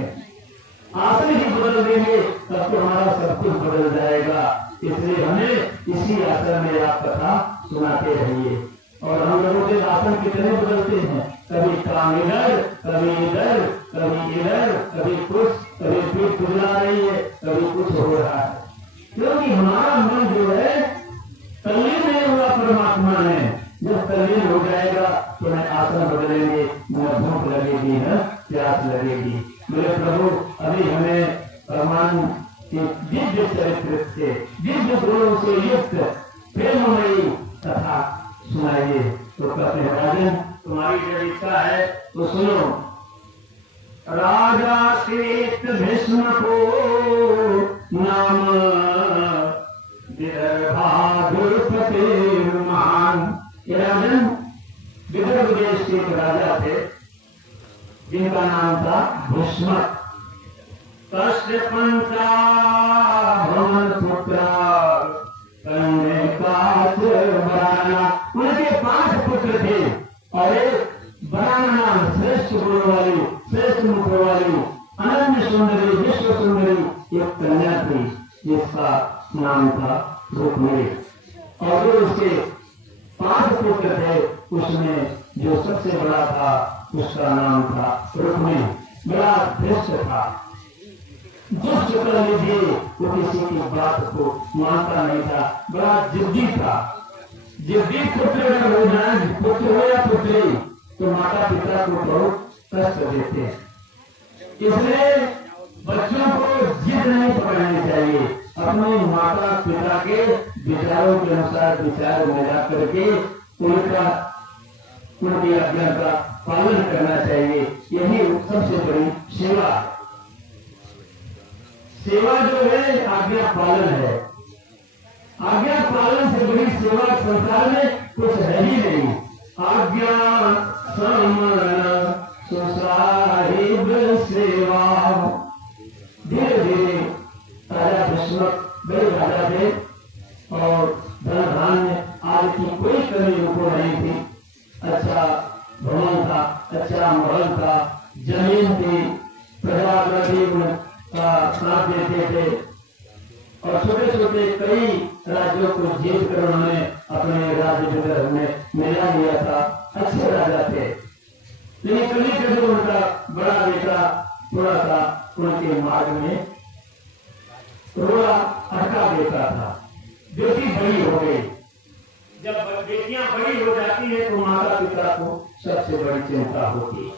आसन ही बदल देंगे तब तो हमारा सब कुछ बदल जाएगा। इसलिए हमें इसी आसन में आप कथा सुनाते रहिए। और हम लोगों के आसन कितने बदलते हैं, कभी काम इधर, कभी इधर, कभी इधर, कभी कुछ, कभी पीठ खुजला रही है, कभी कुछ हो रहा है। क्योंकि हमारा मन जो है तल्लीन नहीं हुआ परमात्मा में। जब तल्लीन हो जाएगा तो मैं आसन बदलेंगे, न भूख लगेगी न प्यास लगेगी। मेरे प्रभु अभी हमें भगवान के दिव्य चरित्र से, दिव्य गुणों से युक्त प्रेममयी कथा सुनाइए। तो कहते हैं राजन तुम्हारी जब इच्छा है तो सुनो। राजा श्रेष्ठ भीष्म को नाम विदर्भाधुरपते महान। ये राजन विदर्भ देश के एक राजा थे जिनका नाम था भीष्म। कश्य पंचा भवन पुत्र उनके 5 पुत्र थे और एक बराना नाम श्रेष्ठ गुण वाली, श्रेष्ठ मुख वाली, अनन्य सुंदरी, विश्व सुंदरी एक कन्या थी जिसका नाम था रुक्मिणी। और जो उसके 5 पुत्र थे उसमें जो सबसे बड़ा था उसका नाम था रुक्मिणी। बड़ा श्रेष्ठ था, दुष्ट कर लीजिए वो किसी की बात को मानता नहीं था, बड़ा जिद्दी था। जिद्दी पुत्र अगर हो जाए, पुत्र हो या पुत्री, तो माता पिता को बहुत कष्ट देते हैं। इसलिए बच्चों को जिद नहीं पकड़नी चाहिए, अपने माता पिता के विचारों के अनुसार विचार मिला करके उनकी आज्ञा का पालन करना चाहिए। यही सबसे बड़ी सेवा। सेवा जो है आज्ञा पालन है। आज्ञा पालन से बड़ी सेवा संसार में कुछ है ही नहीं। आज्ञा समन सुसाहिब सेवा। धीरे धीरे राजा भीष्मक बड़े राजा थे और धन धान्य आदि की कोई कमी उनको नहीं थी। अच्छा भवन था, अच्छा महल था, जमीन थी, प्रजा का साथ देते थे और छोटे छोटे कई राज्यों को जीत कर उन्होंने अपने राज्य में मिला लिया था। अच्छे राजा थे, लेकिन कभी कभी उनका बड़ा बेटा थोड़ा सा उनके मार्ग में थोड़ा अटका देता था। बेटी बड़ी हो गई। जब बेटियां बड़ी हो जाती है तो माता पिता को सबसे बड़ी चिंता होती है।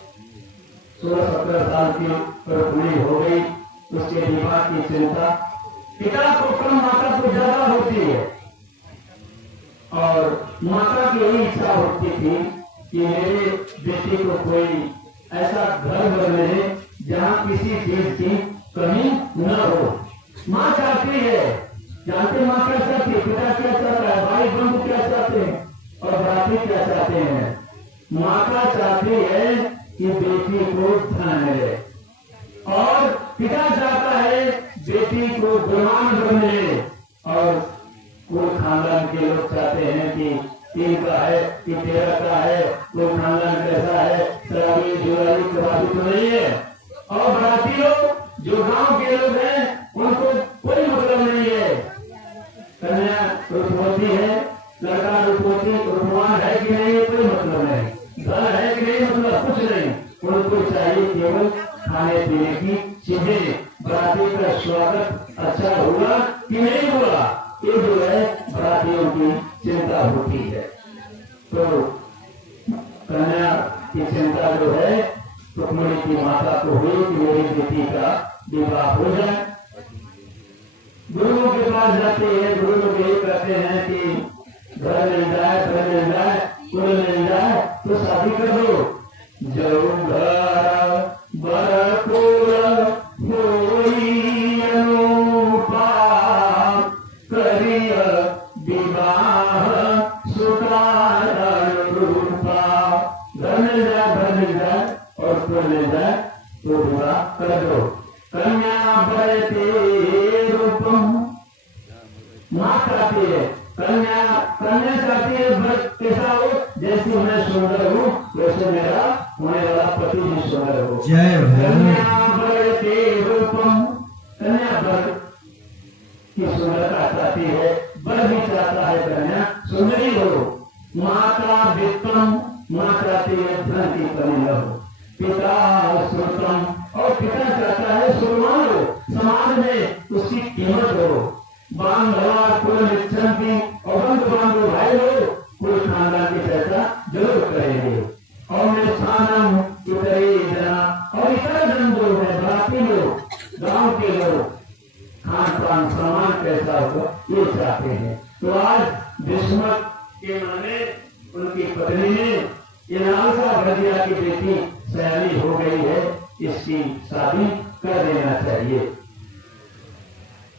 16-17 साल की बड़ी हो गई, उसके विवाह की चिंता पिता को कम माता को ज्यादा होती है और माता की यही इच्छा होती थी कि मेरे बेटे को कोई ऐसा घर मिले जहाँ किसी चीज की कमी न हो। माँ चाहती है, जानते माँ क्या चाहती है, पिता क्या चाहता है, भाई बंधु क्या चाहते हैं और भ्राता क्या चाहते हैं। माता चाहती है कि बेटी को धन मिले और पिता चाहता है बेटी को गुमान मिले और कोई खानदान के लोग चाहते हैं कि इनका है कि तेरा का है, कोई खानदान कैसा है, शराबी जुआरी शराबी तो नहीं है। और भ्राती लोग जो गांव के लोग हैं उनको कोई मतलब नहीं है। कन्या रुपवती है, लड़का रुपवती रुपवान है कि नहीं कोई मतलब नहीं, धन है कि नहीं मतलब कुछ नहीं। उनको चाहिए केवल खाने पीने की चीजें। बराती का स्वागत अच्छा होगा कि नहीं होगा, ये जो है बरातियों की चिंता होती है। तो कन्या की चिंता जो है रुक्मिणी की माता को हुई कि मेरी बेटी का विवाह हो जाए। गुरुओं के पास जाते हैं, गुरु लोग यही कहते हैं कि घर मिल जाए, घर मिल जाए, कुल मिल जाए तो शादी कर दो। जो घर बर कुल होई अनुपा करिय विवाह सुकार रूपा। घर मिल जाए और कुल मिल जाए तो विवाह कर दो। कन्या बरते रूपम, माँ चाहती है, कन्या चाहती है व्रत कैसा हो, जैसे मैं सुंदर हूँ वैसे मेरा होने वाला पति भी सुंदर हो। कन्या बरते रूपम, कन्या बर की सुंदरता चाहती है, बर भी चाहता है कन्या सुंदरी हो। माता वित्तम, माँ चाहती है धन की कमी न हो। पिता श्रुतम, और पिता चाहता है सुरमान हो, समाज में उसकी कीमत हो। बांधवा कुल निच्छन्ति, और बंधु बांधव भाई हो, कोई खानदान की चर्चा जरूर करेंगे। और मैं स्थानम इतरे जना, और इतर जन जो है बाकी लोग, गांव के लोग खान पान सामान कैसा हो ये चाहते हैं। तो आज भीष्मक के माने उनकी पत्नी ने ये लालसा भर दिया कि बेटी सयानी हो गई है, इसकी शादी कर देना चाहिए।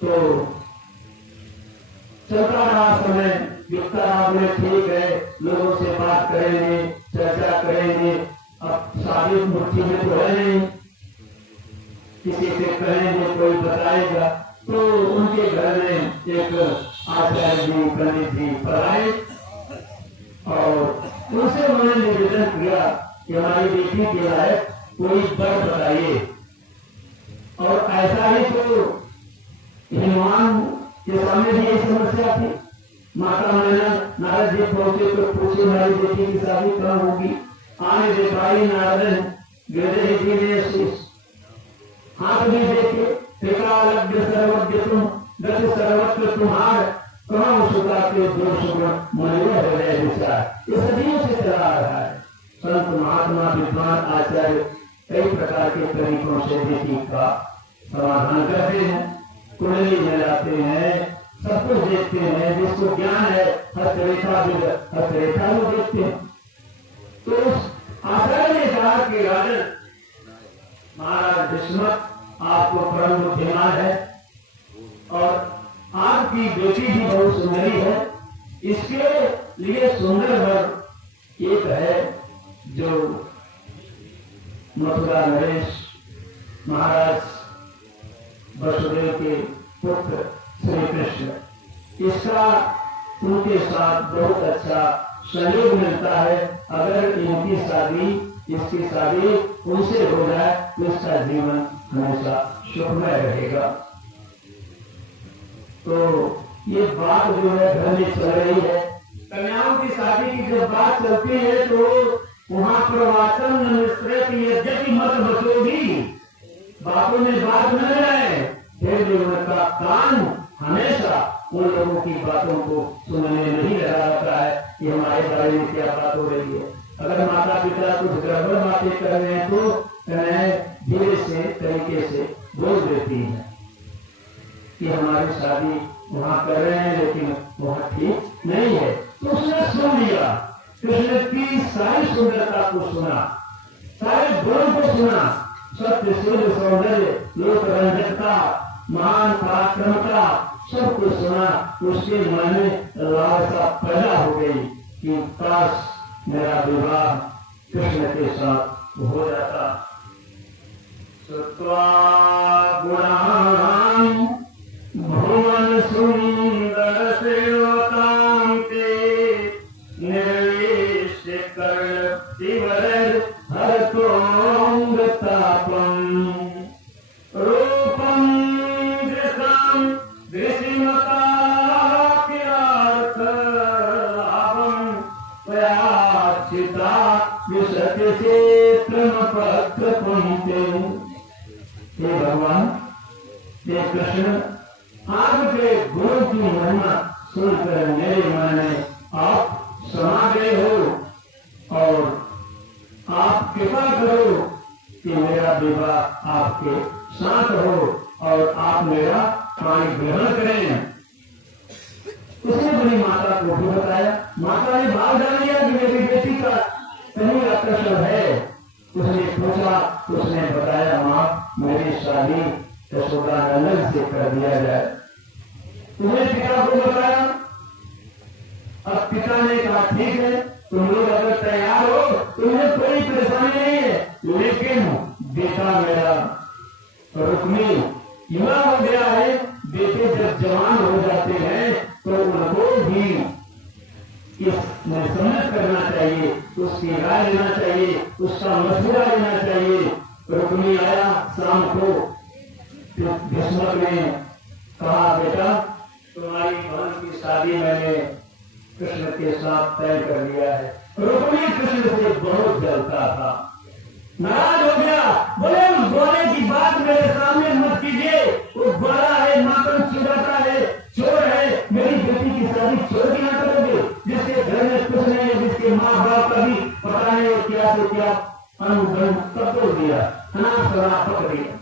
तो चलता रहा समय, बीतता रहा, बोले ठीक है लोगों से बात करेंगे, चर्चा करेंगे। अब शादी मुट्ठी में तो है नहीं, किसी से कहेंगे कोई बताएगा। तो उनके घर में एक आचार्य जी पंडित जी पढ़ाए और उनसे उन्होंने निवेदन किया कि हमारी बेटी के लायक कोई वर बताइए। और ऐसा ही तो हनुमान के सामने भी यही समस्या थी। माता मैंने नारद जी पहुंचे तो पूछे हमारी बेटी की शादी कहाँ होगी। आने दे भाई नारदन गिरधर जी ने हाथ भी देखे, त्रिकालज्ञ सर्वज्ञ तुम गति सर्वत्र तुम्हार, कहाँ सुता के दोष मयूर हृदय विचार। ये सदियों से चला आ रहा है। संत महात्मा विद्वान आचार्य कई प्रकार के तरीकों से बेटी का समाधान करते हैं, कुंडली मिलाते हैं, सब कुछ देखते हैं, जिसको ज्ञान है हस्तरेखा भी देखते हैं। तो उस आचार्य ने कहा कि राजन महाराज विस्मत आपको परम बुद्धिमान है और आपकी बेटी भी बहुत सुंदरी है, इसके लिए सुंदर वर एक है जो मथुरा नरेश महाराज वसुदेव के पुत्र श्री कृष्ण, इसका उनके साथ बहुत अच्छा सहयोग मिलता है। अगर इसकी शादी उनसे हो जाए तो इसका जीवन हमेशा सुखमय रहेगा। तो ये बात जो है घर में चल रही है, कन्याओं की शादी की जब बात चलती है तो वहाँ प्रवाचन यद्यपि मत बसोगी, बातों में बात न रहे, फिर भी उनका कान हमेशा उन लोगों की बातों को सुनने नहीं लगा रहता है कि हमारे बारे में क्या बात हो रही है। अगर माता पिता कुछ गड़बड़ बातें कर रहे हैं तो धीरे से तरीके से बोल देती है कि हमारी शादी वहाँ कर रहे हैं लेकिन वहाँ ठीक नहीं है। तो उसने सुन लिया, कृष्ण की सारी सुंदरता को सुना, सारे गुण को सुना, सत्य सूर्य सौंदर्य लोक रंजकता महान पराक्रमता सब कुछ सुना। उसके मन में लालसा पैदा हो गई कि काश मेरा विवाह कृष्ण के साथ हो जाता। सत्वा गुणान भुवन सुंदर सेवकां ते निर्वेश कर तिवर हरतोंग तापम रूपम दृशम दृशिमता लाभम प्रयाचिता विशति क्षेत्र पत्र पुंते। हे भगवान, हे कृष्ण, आपके गुण की महिमा सुनकर मेरे मन में आप समा गए हो और आप कृपा करो कि मेरा विवाह आपके साथ हो और आप मेरा पानी ग्रहण करें। उसने अपनी माता को भी बताया। माता ने बात जान लिया कि मेरी बेटी का कहीं आकर्षण है। उसने पूछा, उसने बताया, माँ मेरी शादी यशोदानंद से कर दिया जाए। उसने पिता को बताया। अब पिता ने कहा ठीक है, तुम लोग अगर तैयार हो तुम्हें कोई परेशानी नहीं है, लेकिन बेटा मेरा रुक्मी युवा हो गया है। बेटे जब जवान हो जाते हैं तो उनको भी इसमें समझ करना चाहिए, उसकी राय लेना चाहिए, उसका मशवरा लेना चाहिए। रुक्मी आया शाम को, भीष्मक ने कहा, बेटा तुम्हारी बहन की शादी मैंने कृष्ण के साथ तय कर दिया है। रुक्मी कृष्ण से बहुत जलता था, नाराज हो गया। बोले की बात मेरे सामने मत कीजिए, वो बड़ा है, मातम चिढ़ाता है, चोर है, मेरी बेटी की शादी चोर की ना करोगे, जिसके घर में कुछ नहीं है, जिसके माँ बाप का भी पता नहीं क्या से क्या अनुग्रह तत्व दिया, अनाथ शराब पकड़ दिया,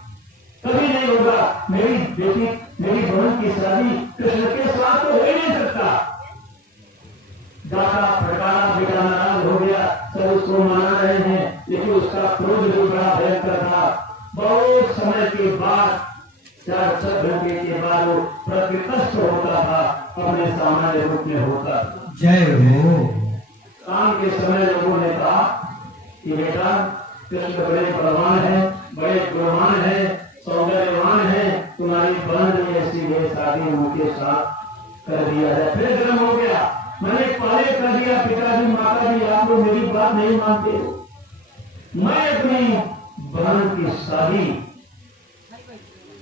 कभी नहीं होगा। मेरी बेटी, मेरी बहन की शादी कृष्ण के साथ तो हो ही नहीं सकता। दाता फटकारा, बेटा नाराज हो गया, सब उसको मना रहे हैं, लेकिन उसका क्रोध भी बड़ा भयंकर था। बहुत समय के बाद, 4-6 घंटे के बाद वो प्रतिष्ठ होता था, अपने सामान्य रूप में होता था। जय हो। शाम के समय लोगों ने कहा कि बेटा कृष्ण बड़े बलवान है, बड़े गुणवान है, सौंदर्यवान है, तुम्हारी बहन ऐसी है, शादी उनके साथ कर दिया जाए। फिर गर्म हो गया, मैंने पहले कर दिया, पिताजी माताजी आप लोग मेरी बात नहीं मानते हो, मैं अपनी बहन की शादी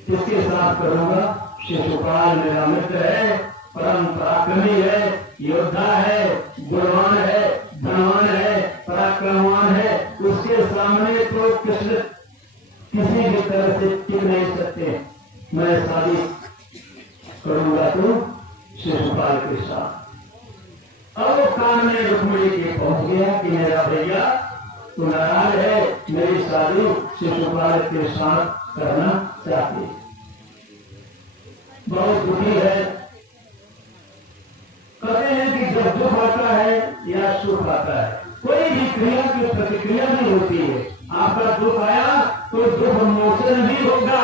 किसके साथ करूंगा? शिशुपाल मेरा मित्र है, परम पराक्रमी है, योद्धा है, गुणवान है, धनवान है, पराक्रमवान है, उसके सामने तो कृष्ण किसी भी तरह से टिक नहीं सकते। मैं शादी करूंगा तो शिशुपाल के साथ। अब वो कान में रुक्मिणी के पहुंच गया कि मेरा भैया तू नाराज है, मेरी शादी शिशुपाल के साथ करना चाहती, बहुत दुखी है। कहते हैं कि जब दुख आता है या सुख आता है, कोई भी क्रिया की प्रतिक्रिया नहीं होती है। आपका दुख आया तो दुख मोचन भी होगा,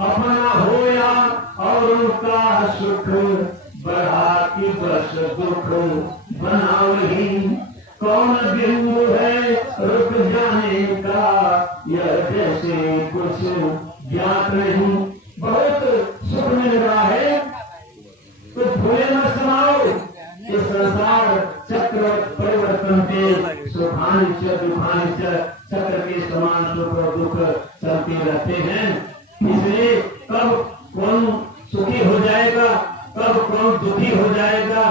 अपना होया और उनका सुख बढ़ा की बस दुख बनाओ ही। कौन बिंदु है रुक जाने का, यह जैसे कुछ ज्ञात नहीं। बहुत सुख मिल रहा है तो भूले मत समाओ। ये संसार चक्र परिवर्तन के सुखांश दुखांश चक्र के समान सुख और दुख चलते रहते हैं। इसलिए कब कौन सुखी हो जाएगा, कब कौन दुखी हो जाएगा,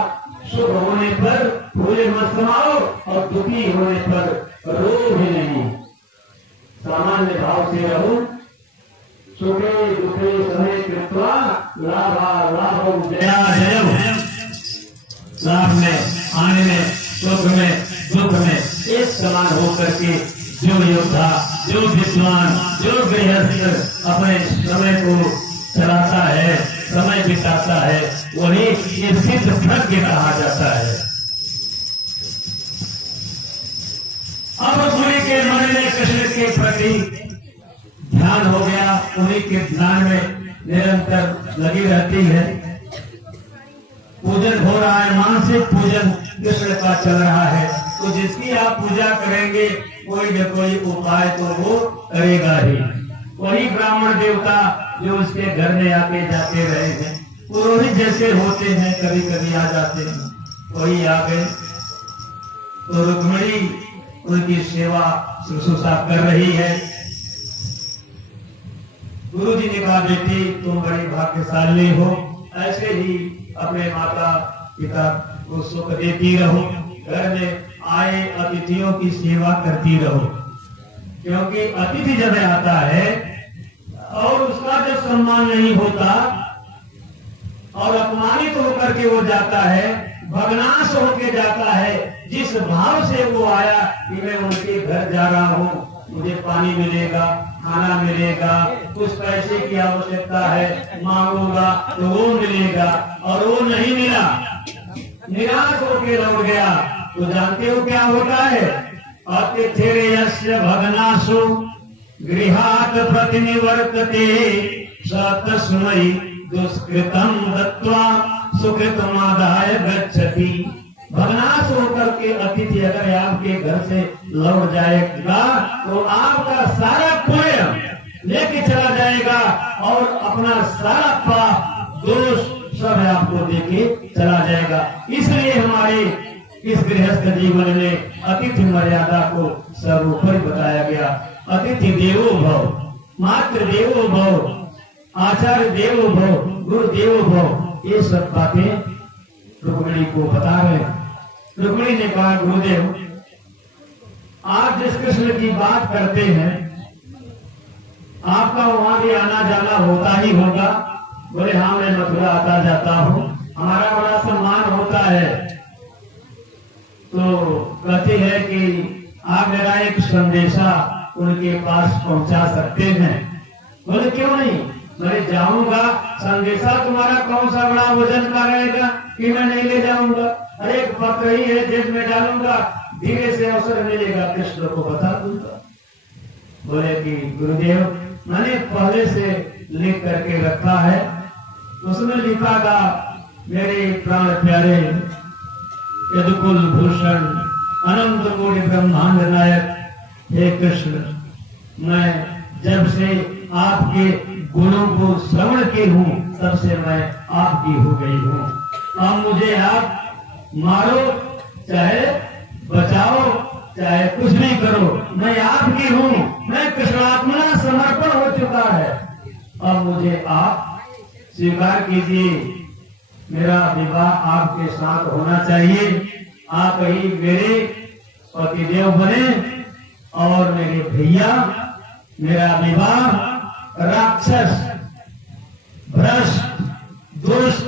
सुख होने पर भूले मत समाओ और दुखी होने पर रो भी नहीं। सामान्य भाव से रहो। सुखे दुखे समय कृत्वा लाभा लाभ जया जय। लाभ में, आने में, सुख में, दुख में एक समान होकर के जो योद्धा, जो विद्वान, जो गृहस्थ अपने समय को चलाता है, समय बिताता है, वही ये सिद्ध प्रज्ञ कहा जाता है। अब गुरु के मन में कृष्ण के प्रति ध्यान हो गया, उन्हीं के ध्यान में निरंतर लगी रहती है। पूजन हो रहा है, मानसिक पूजन कृष्ण का चल रहा है। तो जिसकी आप पूजा करेंगे कोई न कोई उपाय तो वो करेगा ही। वही ब्राह्मण देवता जो उसके घर में आके जाते रहे हैं, पुरोहित जैसे होते हैं, कभी कभी आ जाते हैं, वही आ गए तो रुक्मिणी उनकी सेवा शुश्रूषा कर रही है। गुरु जी ने कहा, बेटी तुम बड़ी भाग्यशाली हो, ऐसे ही अपने माता पिता को सुख देती रहो, घर में आए अतिथियों की सेवा करती रहो। क्योंकि अतिथि जब आता है और उसका जब सम्मान नहीं होता और अपमानित होकर के वो जाता है, भगनाश होके जाता है, जिस भाव से वो आया कि मैं उनके घर जा रहा हूँ, मुझे पानी मिलेगा, खाना मिलेगा, कुछ पैसे की आवश्यकता है, मांगूंगा तो वो मिलेगा, और वो नहीं मिला, निराश होके लौट गया, तो जानते हो क्या होता है? अतिथिर्यस्य भग्नासु गृहात् प्रतिनिवर्तते स तस्मै दुष्कृतं दत्त्वा सुकृतमादाय गच्छति। भग्नाश होकर के अतिथि अगर आपके घर से लौट जाएगा तो आपका सारा पुण्य लेके चला जाएगा और अपना सारा पाप दोष सब आपको देके चला जाएगा। इसलिए हमारे इस गृहस्थ जीवन में अतिथि मर्यादा को सर्वोपरि बताया गया। अतिथि देवो भव, मातृ देवो भव, आचार्य देवो भव, गुरु देवो भव, ये सब बातें रुक्मिणी को बता रहे। रुक्मिणी ने कहा, गुरुदेव आप जिस कृष्ण की बात करते हैं आपका वहां भी आना जाना होता ही होगा। बोले हाँ, मैं मथुरा आता जाता हूँ, हमारा बड़ा सम्मान होता है। तो कहते हैं कि आप मेरा एक संदेशा उनके पास पहुंचा सकते हैं। बोले क्यों नहीं, मैं जाऊंगा, संदेशा तुम्हारा कौन सा बड़ा वजन का रहेगा कि मैं नहीं ले जाऊंगा। अरे एक पत्र ही है, जेब में डालूंगा, धीरे से अवसर मिलेगा कृष्ण को बता दूंगा। बोले कि गुरुदेव मैंने पहले से लिख करके रखा है। उसमें लिखा था, मेरे प्राण प्यारे यदुकुल भूषण अनंत कोटि ब्रह्मांड नायक हे कृष्ण, मैं जब से आपके गुणों को श्रवण की हूँ तब से मैं आपकी हो गई हूँ। अब मुझे आप मारो चाहे बचाओ चाहे कुछ भी करो, मैं आपकी हूँ, मैं कृष्णात्मा समर्पण हो चुका है। अब मुझे आप स्वीकार कीजिए, मेरा विवाह आपके साथ होना चाहिए। आप ही मेरे पतिदेव बने और मेरे भैया, मेरा विवाह राक्षस भ्रष्ट दुष्ट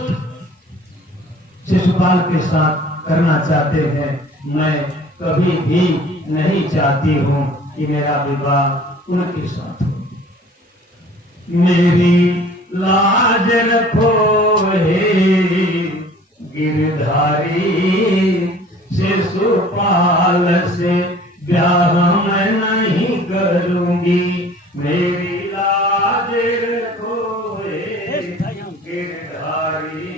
शिशुपाल के साथ करना चाहते हैं। मैं कभी भी नहीं चाहती हूँ कि मेरा विवाह उनके साथ हो। मेरी लाज रखो हे गिरधारी, शिशुपाल से ब्याह मैं नहीं करूंगी। मेरी लाज रखो हे गिरधारी,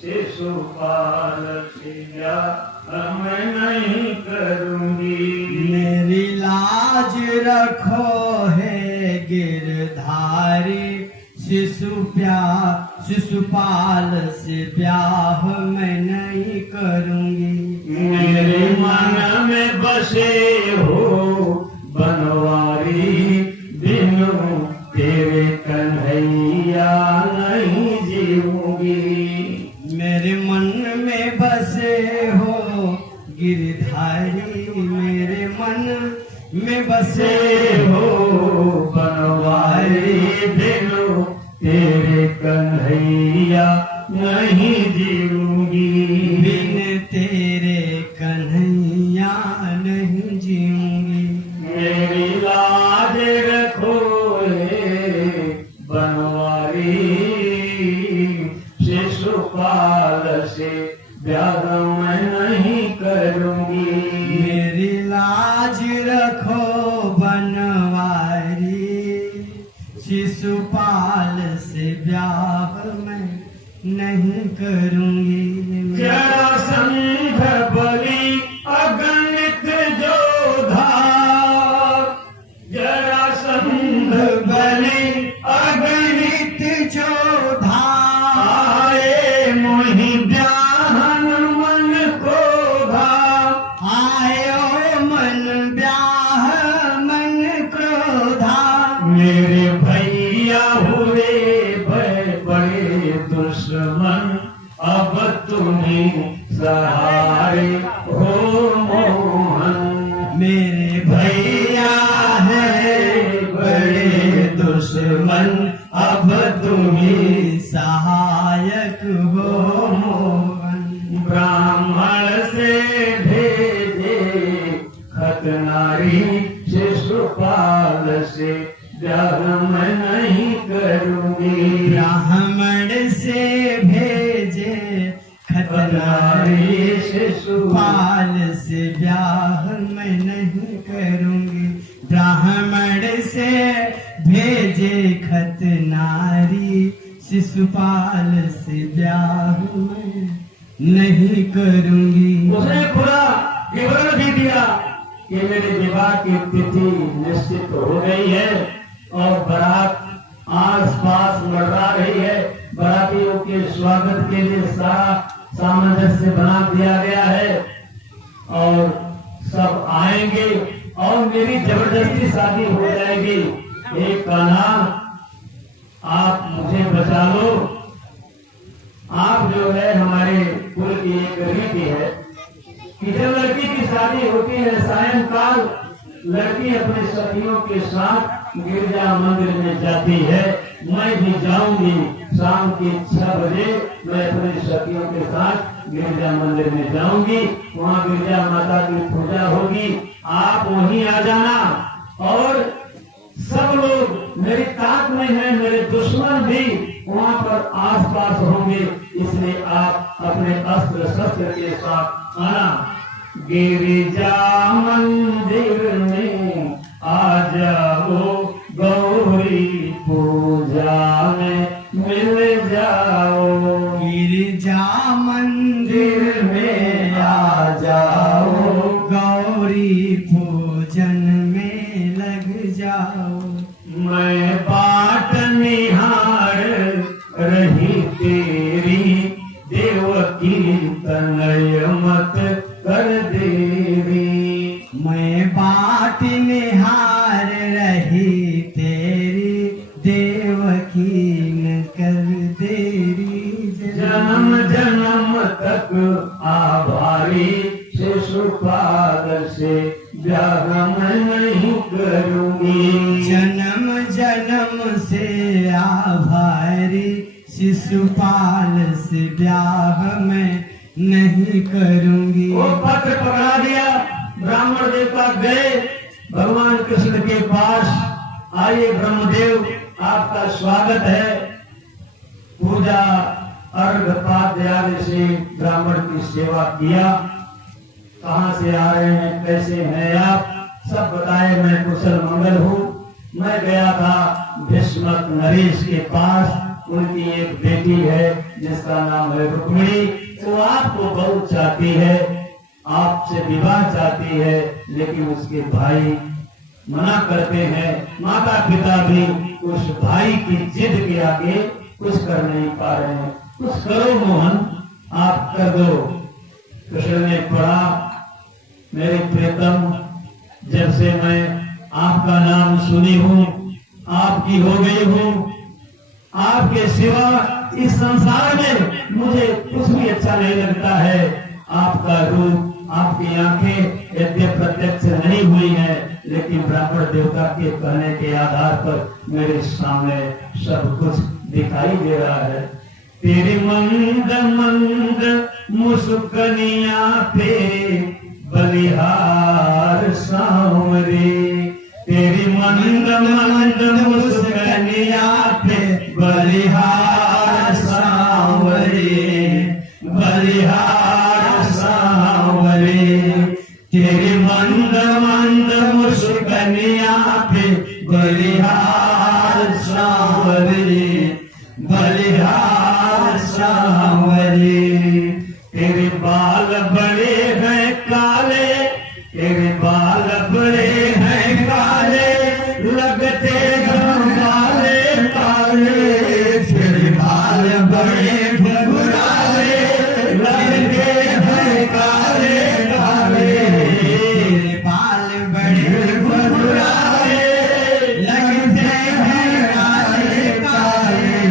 शिशुपाल से ब्याह मैं नहीं करूंगी। मेरी लाज रखो है गिरधारी, शिशुपाल से ब्याह मैं नहीं करूंगी। मेरे मन में बसे हो बनवारी, बिनु तेरे कन्हैया नहीं जीऊंगी। मेरे मन में बसे हो गिरधारी, मेरे मन में बसे हो बनवारी, बिनु तेरे कन्हैया नहीं जीऊंगी। बिन तेरे कन्हैया नहीं जीऊंगी। मेरी लाज रखो हे बनवारी, शिशुपाल से ब्याह मैं नहीं करूंगी। मेरी लाज रखो बनवारी, शिशुपाल से ब्याह मैं नहीं करूंगी। जरासंध बलि अगणित जोधा, जरासंध बलि अगणित जोधा, आए मोहि ब्याहन मन क्रोधा। आयो मन ब्याह मन क्रोधा। मेरे भैया हुए बड़े दुश्मन, अब तुम्हें सहारे हो मोहन। मेरे भैया है बड़े दुश्मन, अब तुम्हें सहायक हो मोहन। ब्राह्मण से भेजे खतनारी, शिशुपाल से ब्याह मैं नहीं करूंगी। ब्राह्मण से भेजे खतनारी, शिशुपाल से ब्याह मैं नहीं करूंगी। ब्राह्मण से भेजे खतनारी, शिशुपाल से ब्याह मैं नहीं करूंगी। उसने पूरा विवरण भी दिया कि मेरे विवाह की तिथि निश्चित हो गई है और बारात आस पास मंडरा रही है। बारातियों के स्वागत के लिए सारा सामंजस्य बना दिया गया है और सब आएंगे और मेरी जबरदस्ती शादी हो जाएगी। एक कान्हा, आप मुझे बचा लो। आप जो है हमारे कुल की एक रीति है कि जब लड़की की शादी होती है सायंकाल लड़की अपने सखियों के साथ गिरजा मंदिर में जाती है। मैं भी जाऊंगी शाम के 6 बजे मैं अपने सखियों के साथ गिरजा मंदिर में जाऊंगी। वहाँ गिरजा माता की पूजा होगी, आप वहीं आ जाना। और सब लोग मेरी ताक में है, मेरे दुश्मन भी वहाँ पर आसपास होंगे, इसलिए आप अपने अस्त्र शस्त्र के साथ आना। गिरिजा मंदिर में आ जाओ, गौरी पूजा में मिल जाओ। गिरिजा मंदिर में आ जाओ, गौरी पूजन में लग जाओ। मैं बाट निहार रही तेरी, देवकी तनय मत कर देरी। मैं बाट निहार रही तेरी, देवकी न कर देरी। जन्म जन्म तक आभारी, शिशुपाल से ब्याह मैं नहीं करूंगी। जन्म जन्म से आभारी, शिशुपाल से ब्याह मैं नहीं करूंगी। वो पत्र पकड़ा दिया, ब्राह्मण देवता गए भगवान कृष्ण के पास। आइए ब्रह्मदेव, आपका स्वागत है। पूजा अर्घ पाद्य आदि से ब्राह्मण की सेवा किया। कहाँ से आ रहे हैं, कैसे हैं आप, सब बताए। मैं कुशल मंगल हूँ। मैं गया था भीष्मक नरेश के पास। उनकी एक बेटी है जिसका नाम है रुक्मिणी। वो आपको बहुत चाहती है, आपसे विवाह चाहती है, लेकिन उसके भाई मना करते हैं। माता पिता भी उस भाई की जिद के आगे कुछ कर नहीं पा रहे हैं। कुछ करो मोहन, आप कर दो। कृष्ण ने पढ़ा, मेरे प्रियतम, जब से मैं आपका नाम सुनी हूँ, आपकी हो गई हूँ, आपके सिवा इस संसार में मुझे कुछ भी अच्छा नहीं लगता है। आपका रूप, आपकी आंखें यद्य प्रत्यक्ष नहीं हुई है, लेकिन ब्राह्मण देवता के कहने के आधार पर मेरे सामने सब कुछ दिखाई दे रहा है। तेरी मंद मंद मुस्कनिया पे बलिहार सांवरे, तेरी मंद मंद मुस्कनिया पे बलिहार सांवरे, बलिहार सांवरे, तेरी मंद मंद मुस्कनिया पे बलिहार सांवरे, बलिहार सांवरे। तेरे बाल बड़े हैं काले, तेरे बाल बड़े हैं काले, लगते काले काले, तेरे बाल बड़े घुंघराले, लगते हैं काले काले, तेरे बाल बड़े घुंघराले, लगते हैं काले काले।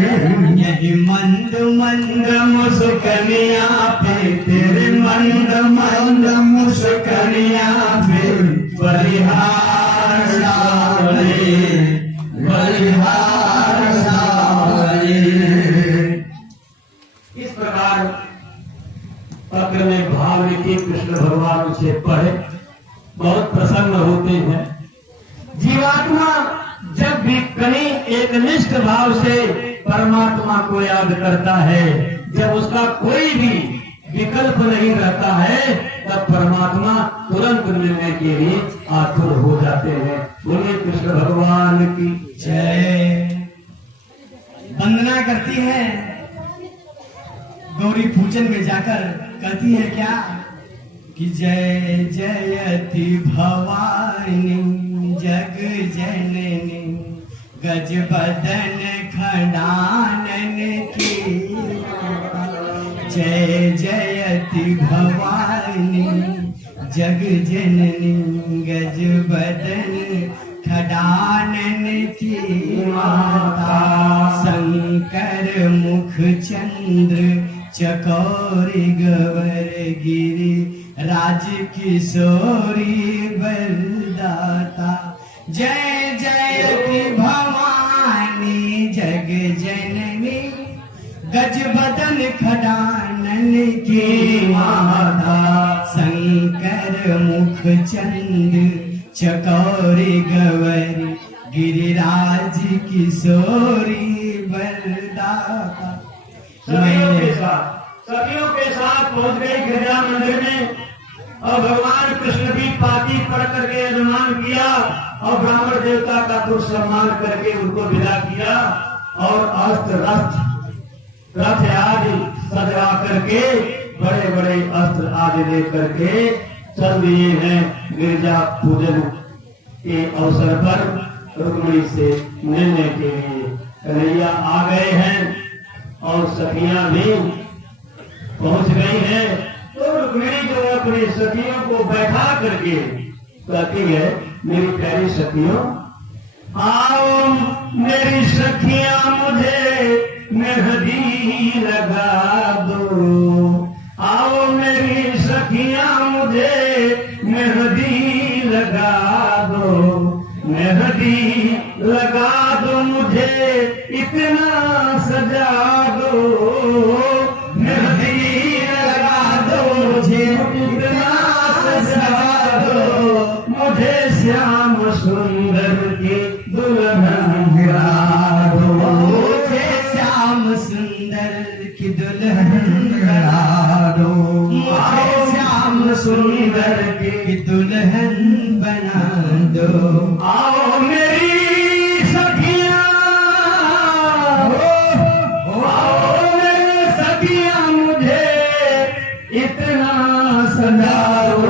यही मंद मंद मुस्कनिया पे, तेरे मंद मंद मुस्कनिया पे बलिहार सांवरे, बलिहार सांवरे। इस प्रकार पत्र में भाव लिखी कृष्ण भगवान उसे पढ़े, बहुत प्रसन्न होते हैं। जीवात्मा जब भी कहीं एक निष्ठ भाव से परमात्मा को याद करता है, जब उसका कोई भी विकल्प नहीं रहता है, तब परमात्मा तुरंत मिलने के लिए आतुर हो जाते हैं। बोले कृष्ण भगवान की जय। वंदना करती है, गौरी पूजन में जाकर कहती है क्या कि जय जयति भवानी जग जननी, गज बदन खंडानन की, जय जयति भवानी जग जननी, गज बदन खंडानन की माता। शंकर मुख चंद्र चकोरी गवर गिरी, राज किशोरी बलदाता। जय जयति भवानी जग जननी, गज बदन खडानन की माता। शंकर मुख चंद्र चकोरी गवरी, गिरिराज किशोरी बलदाता। सखियों के साथ पहुंच गई गिरिजा मंदिर में, और भगवान कृष्ण भी पाती पढ़ करके अनुमान किया, और ब्राह्मण देवता का कुछ सम्मान करके उनको विदा किया, और अस्त्र रथ आदि सजा करके बड़े बड़े अस्त्र आदि ले करके चल दिए हैं गिरिजा पूजन के अवसर पर रुक्मिणी से मिलने के लिए। कन्हैया आ गए हैं और सखियां भी पहुंच गई हैं। तो रुक्मिणी जो अपनी सखियों को बैठा करके कहती है, मेरी प्यारी सखियों, आओ मेरी सखियां मुझे मेहंदी लगा दो, आओ मेरी सखियां मुझे मेहंदी लगा दो, मेहंदी लगा दो मुझे, इतना सजा दो, मेहंदी लगा दो मुझे, इतना सजा दो, मुझे श्याम सुंदर की दुल्हन सुंदर की दुल्हन बना दो। आओ मेरी सखियां, आओ मेरी सखियां, मुझे इतना सजाओ,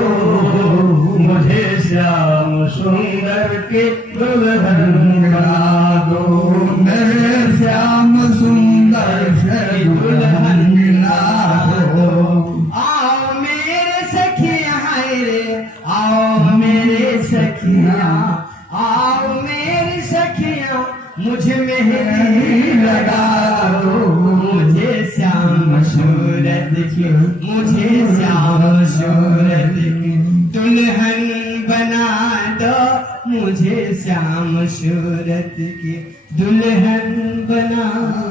मुझे श्याम सुंदर की दुल्हन बना दो। मेरे श्याम सुंदर से दुल्हन बना दो। आओ मेरे सखियां रे, आओ मेरे सखियां, आओ मेरी सखियां, मुझे मेहंदी लगा दो। मुझे श्याम सूरत की, मुझे श्याम सूरत की दुल्हन बना दो। मुझे श्याम सूरत की दुल्हन बना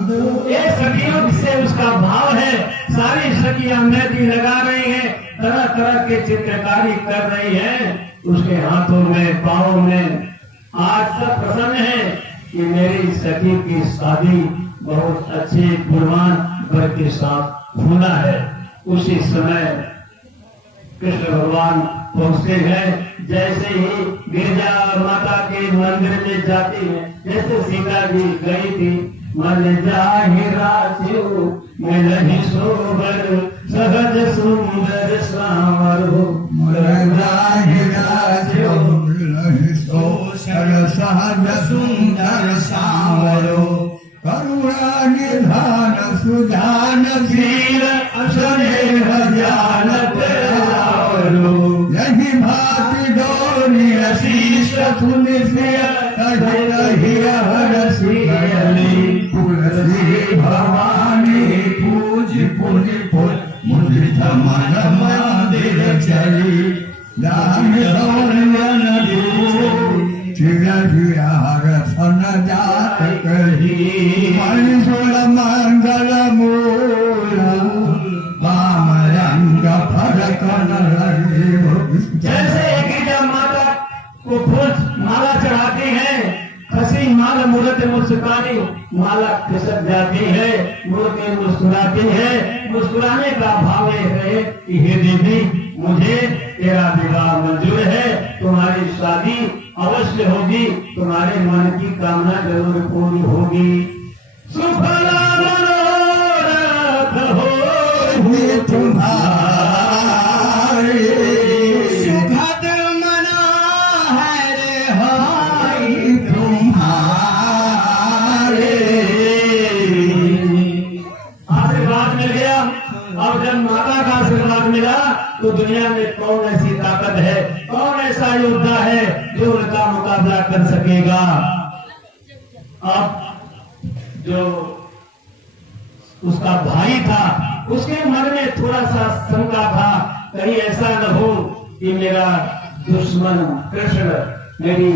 दो। ये सखियों से उसका भाव है। सारी सखियां मेहंदी लगा रही हैं, तरह तरह के चित्रकारी कर रही हैं उसके हाथों में, पाँव में। आज सब प्रसन्न है कि मेरी सखी की शादी बहुत अच्छे गुणवान वर के साथ होना है। उसी समय कृष्ण भगवान पहुंचते हैं। जैसे ही गिरजा माता के मंदिर में जाती है, जैसे सीता जी गई थी, मन जाहिरा मिलहि सोबर, सहज सुंदर सांवर हो। सहज सुंदर सांवरो, करुणा निधान सुजान शील, स्नेह जानत आवरो। यही भांति डोरी शीश सुनिश्चय, रही हरसी तुलसी भवानी पूज पूज पूज, मुदित मन मंदिर चली। दान दौलन हरसन जात कही, मंजुल मंगल मूल, वाम रंग फरकन लगे। जैसे गिरजा माता को फूल माला चढ़ाती है, खसी माला मूर्ति मुस्कुरानी, माला खिसक जाती है, मूर्ति मुस्कुराती है। मुस्कुराने का भाव है कि हे देवी, मुझे तेरा विवाह मंजूर है, तुम्हारी शादी अवश्य होगी, तुम्हारे मन की कामना जरूर पूरी होगी। सुफला मनोरथ हो तुम्हारे, सुखद मनोहर होई तुम्हारे। आशीर्वाद मिल गया। और जब माता का आशीर्वाद मिला तो दुनिया में कौन ऐसी ताकत है, कौन ऐसा योद्धा है जो उनका मुकाबला कर सकेगा। अब जो उसका भाई था, उसके मन में थोड़ा सा शंका था, कहीं ऐसा न हो कि मेरा दुश्मन कृष्ण मेरी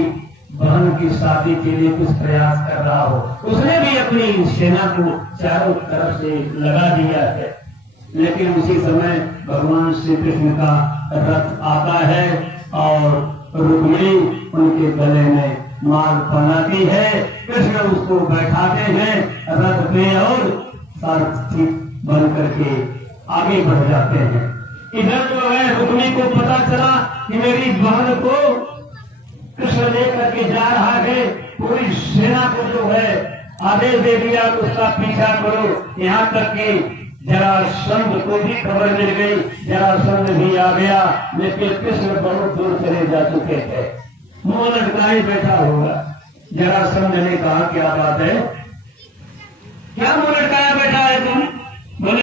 बहन की शादी के लिए कुछ प्रयास कर रहा हो। उसने भी अपनी सेना को चारों तरफ से लगा दिया है। लेकिन उसी समय भगवान श्री कृष्ण का रथ आता है और रुक्मिणी उनके गले में माल पहनाती है। कृष्ण उसको बैठाते हैं रथ पे और सारथी बन करके आगे बढ़ जाते हैं। इधर जो है रुक्मिणी को पता चला कि मेरी बहन को कृष्ण लेकर के जा रहा है, पूरी सेना को जो है आदेश दे दिया तो उसका पीछा करो। यहाँ तक कि जरासंध को भी खबर मिल गई, जरासंध भी आ गया, लेकिन कृष्ण बहुत दूर चले जा चुके थे। मुंह लटकाए बैठा होगा। जरासंध ने कहा क्या बात है, क्या मुंह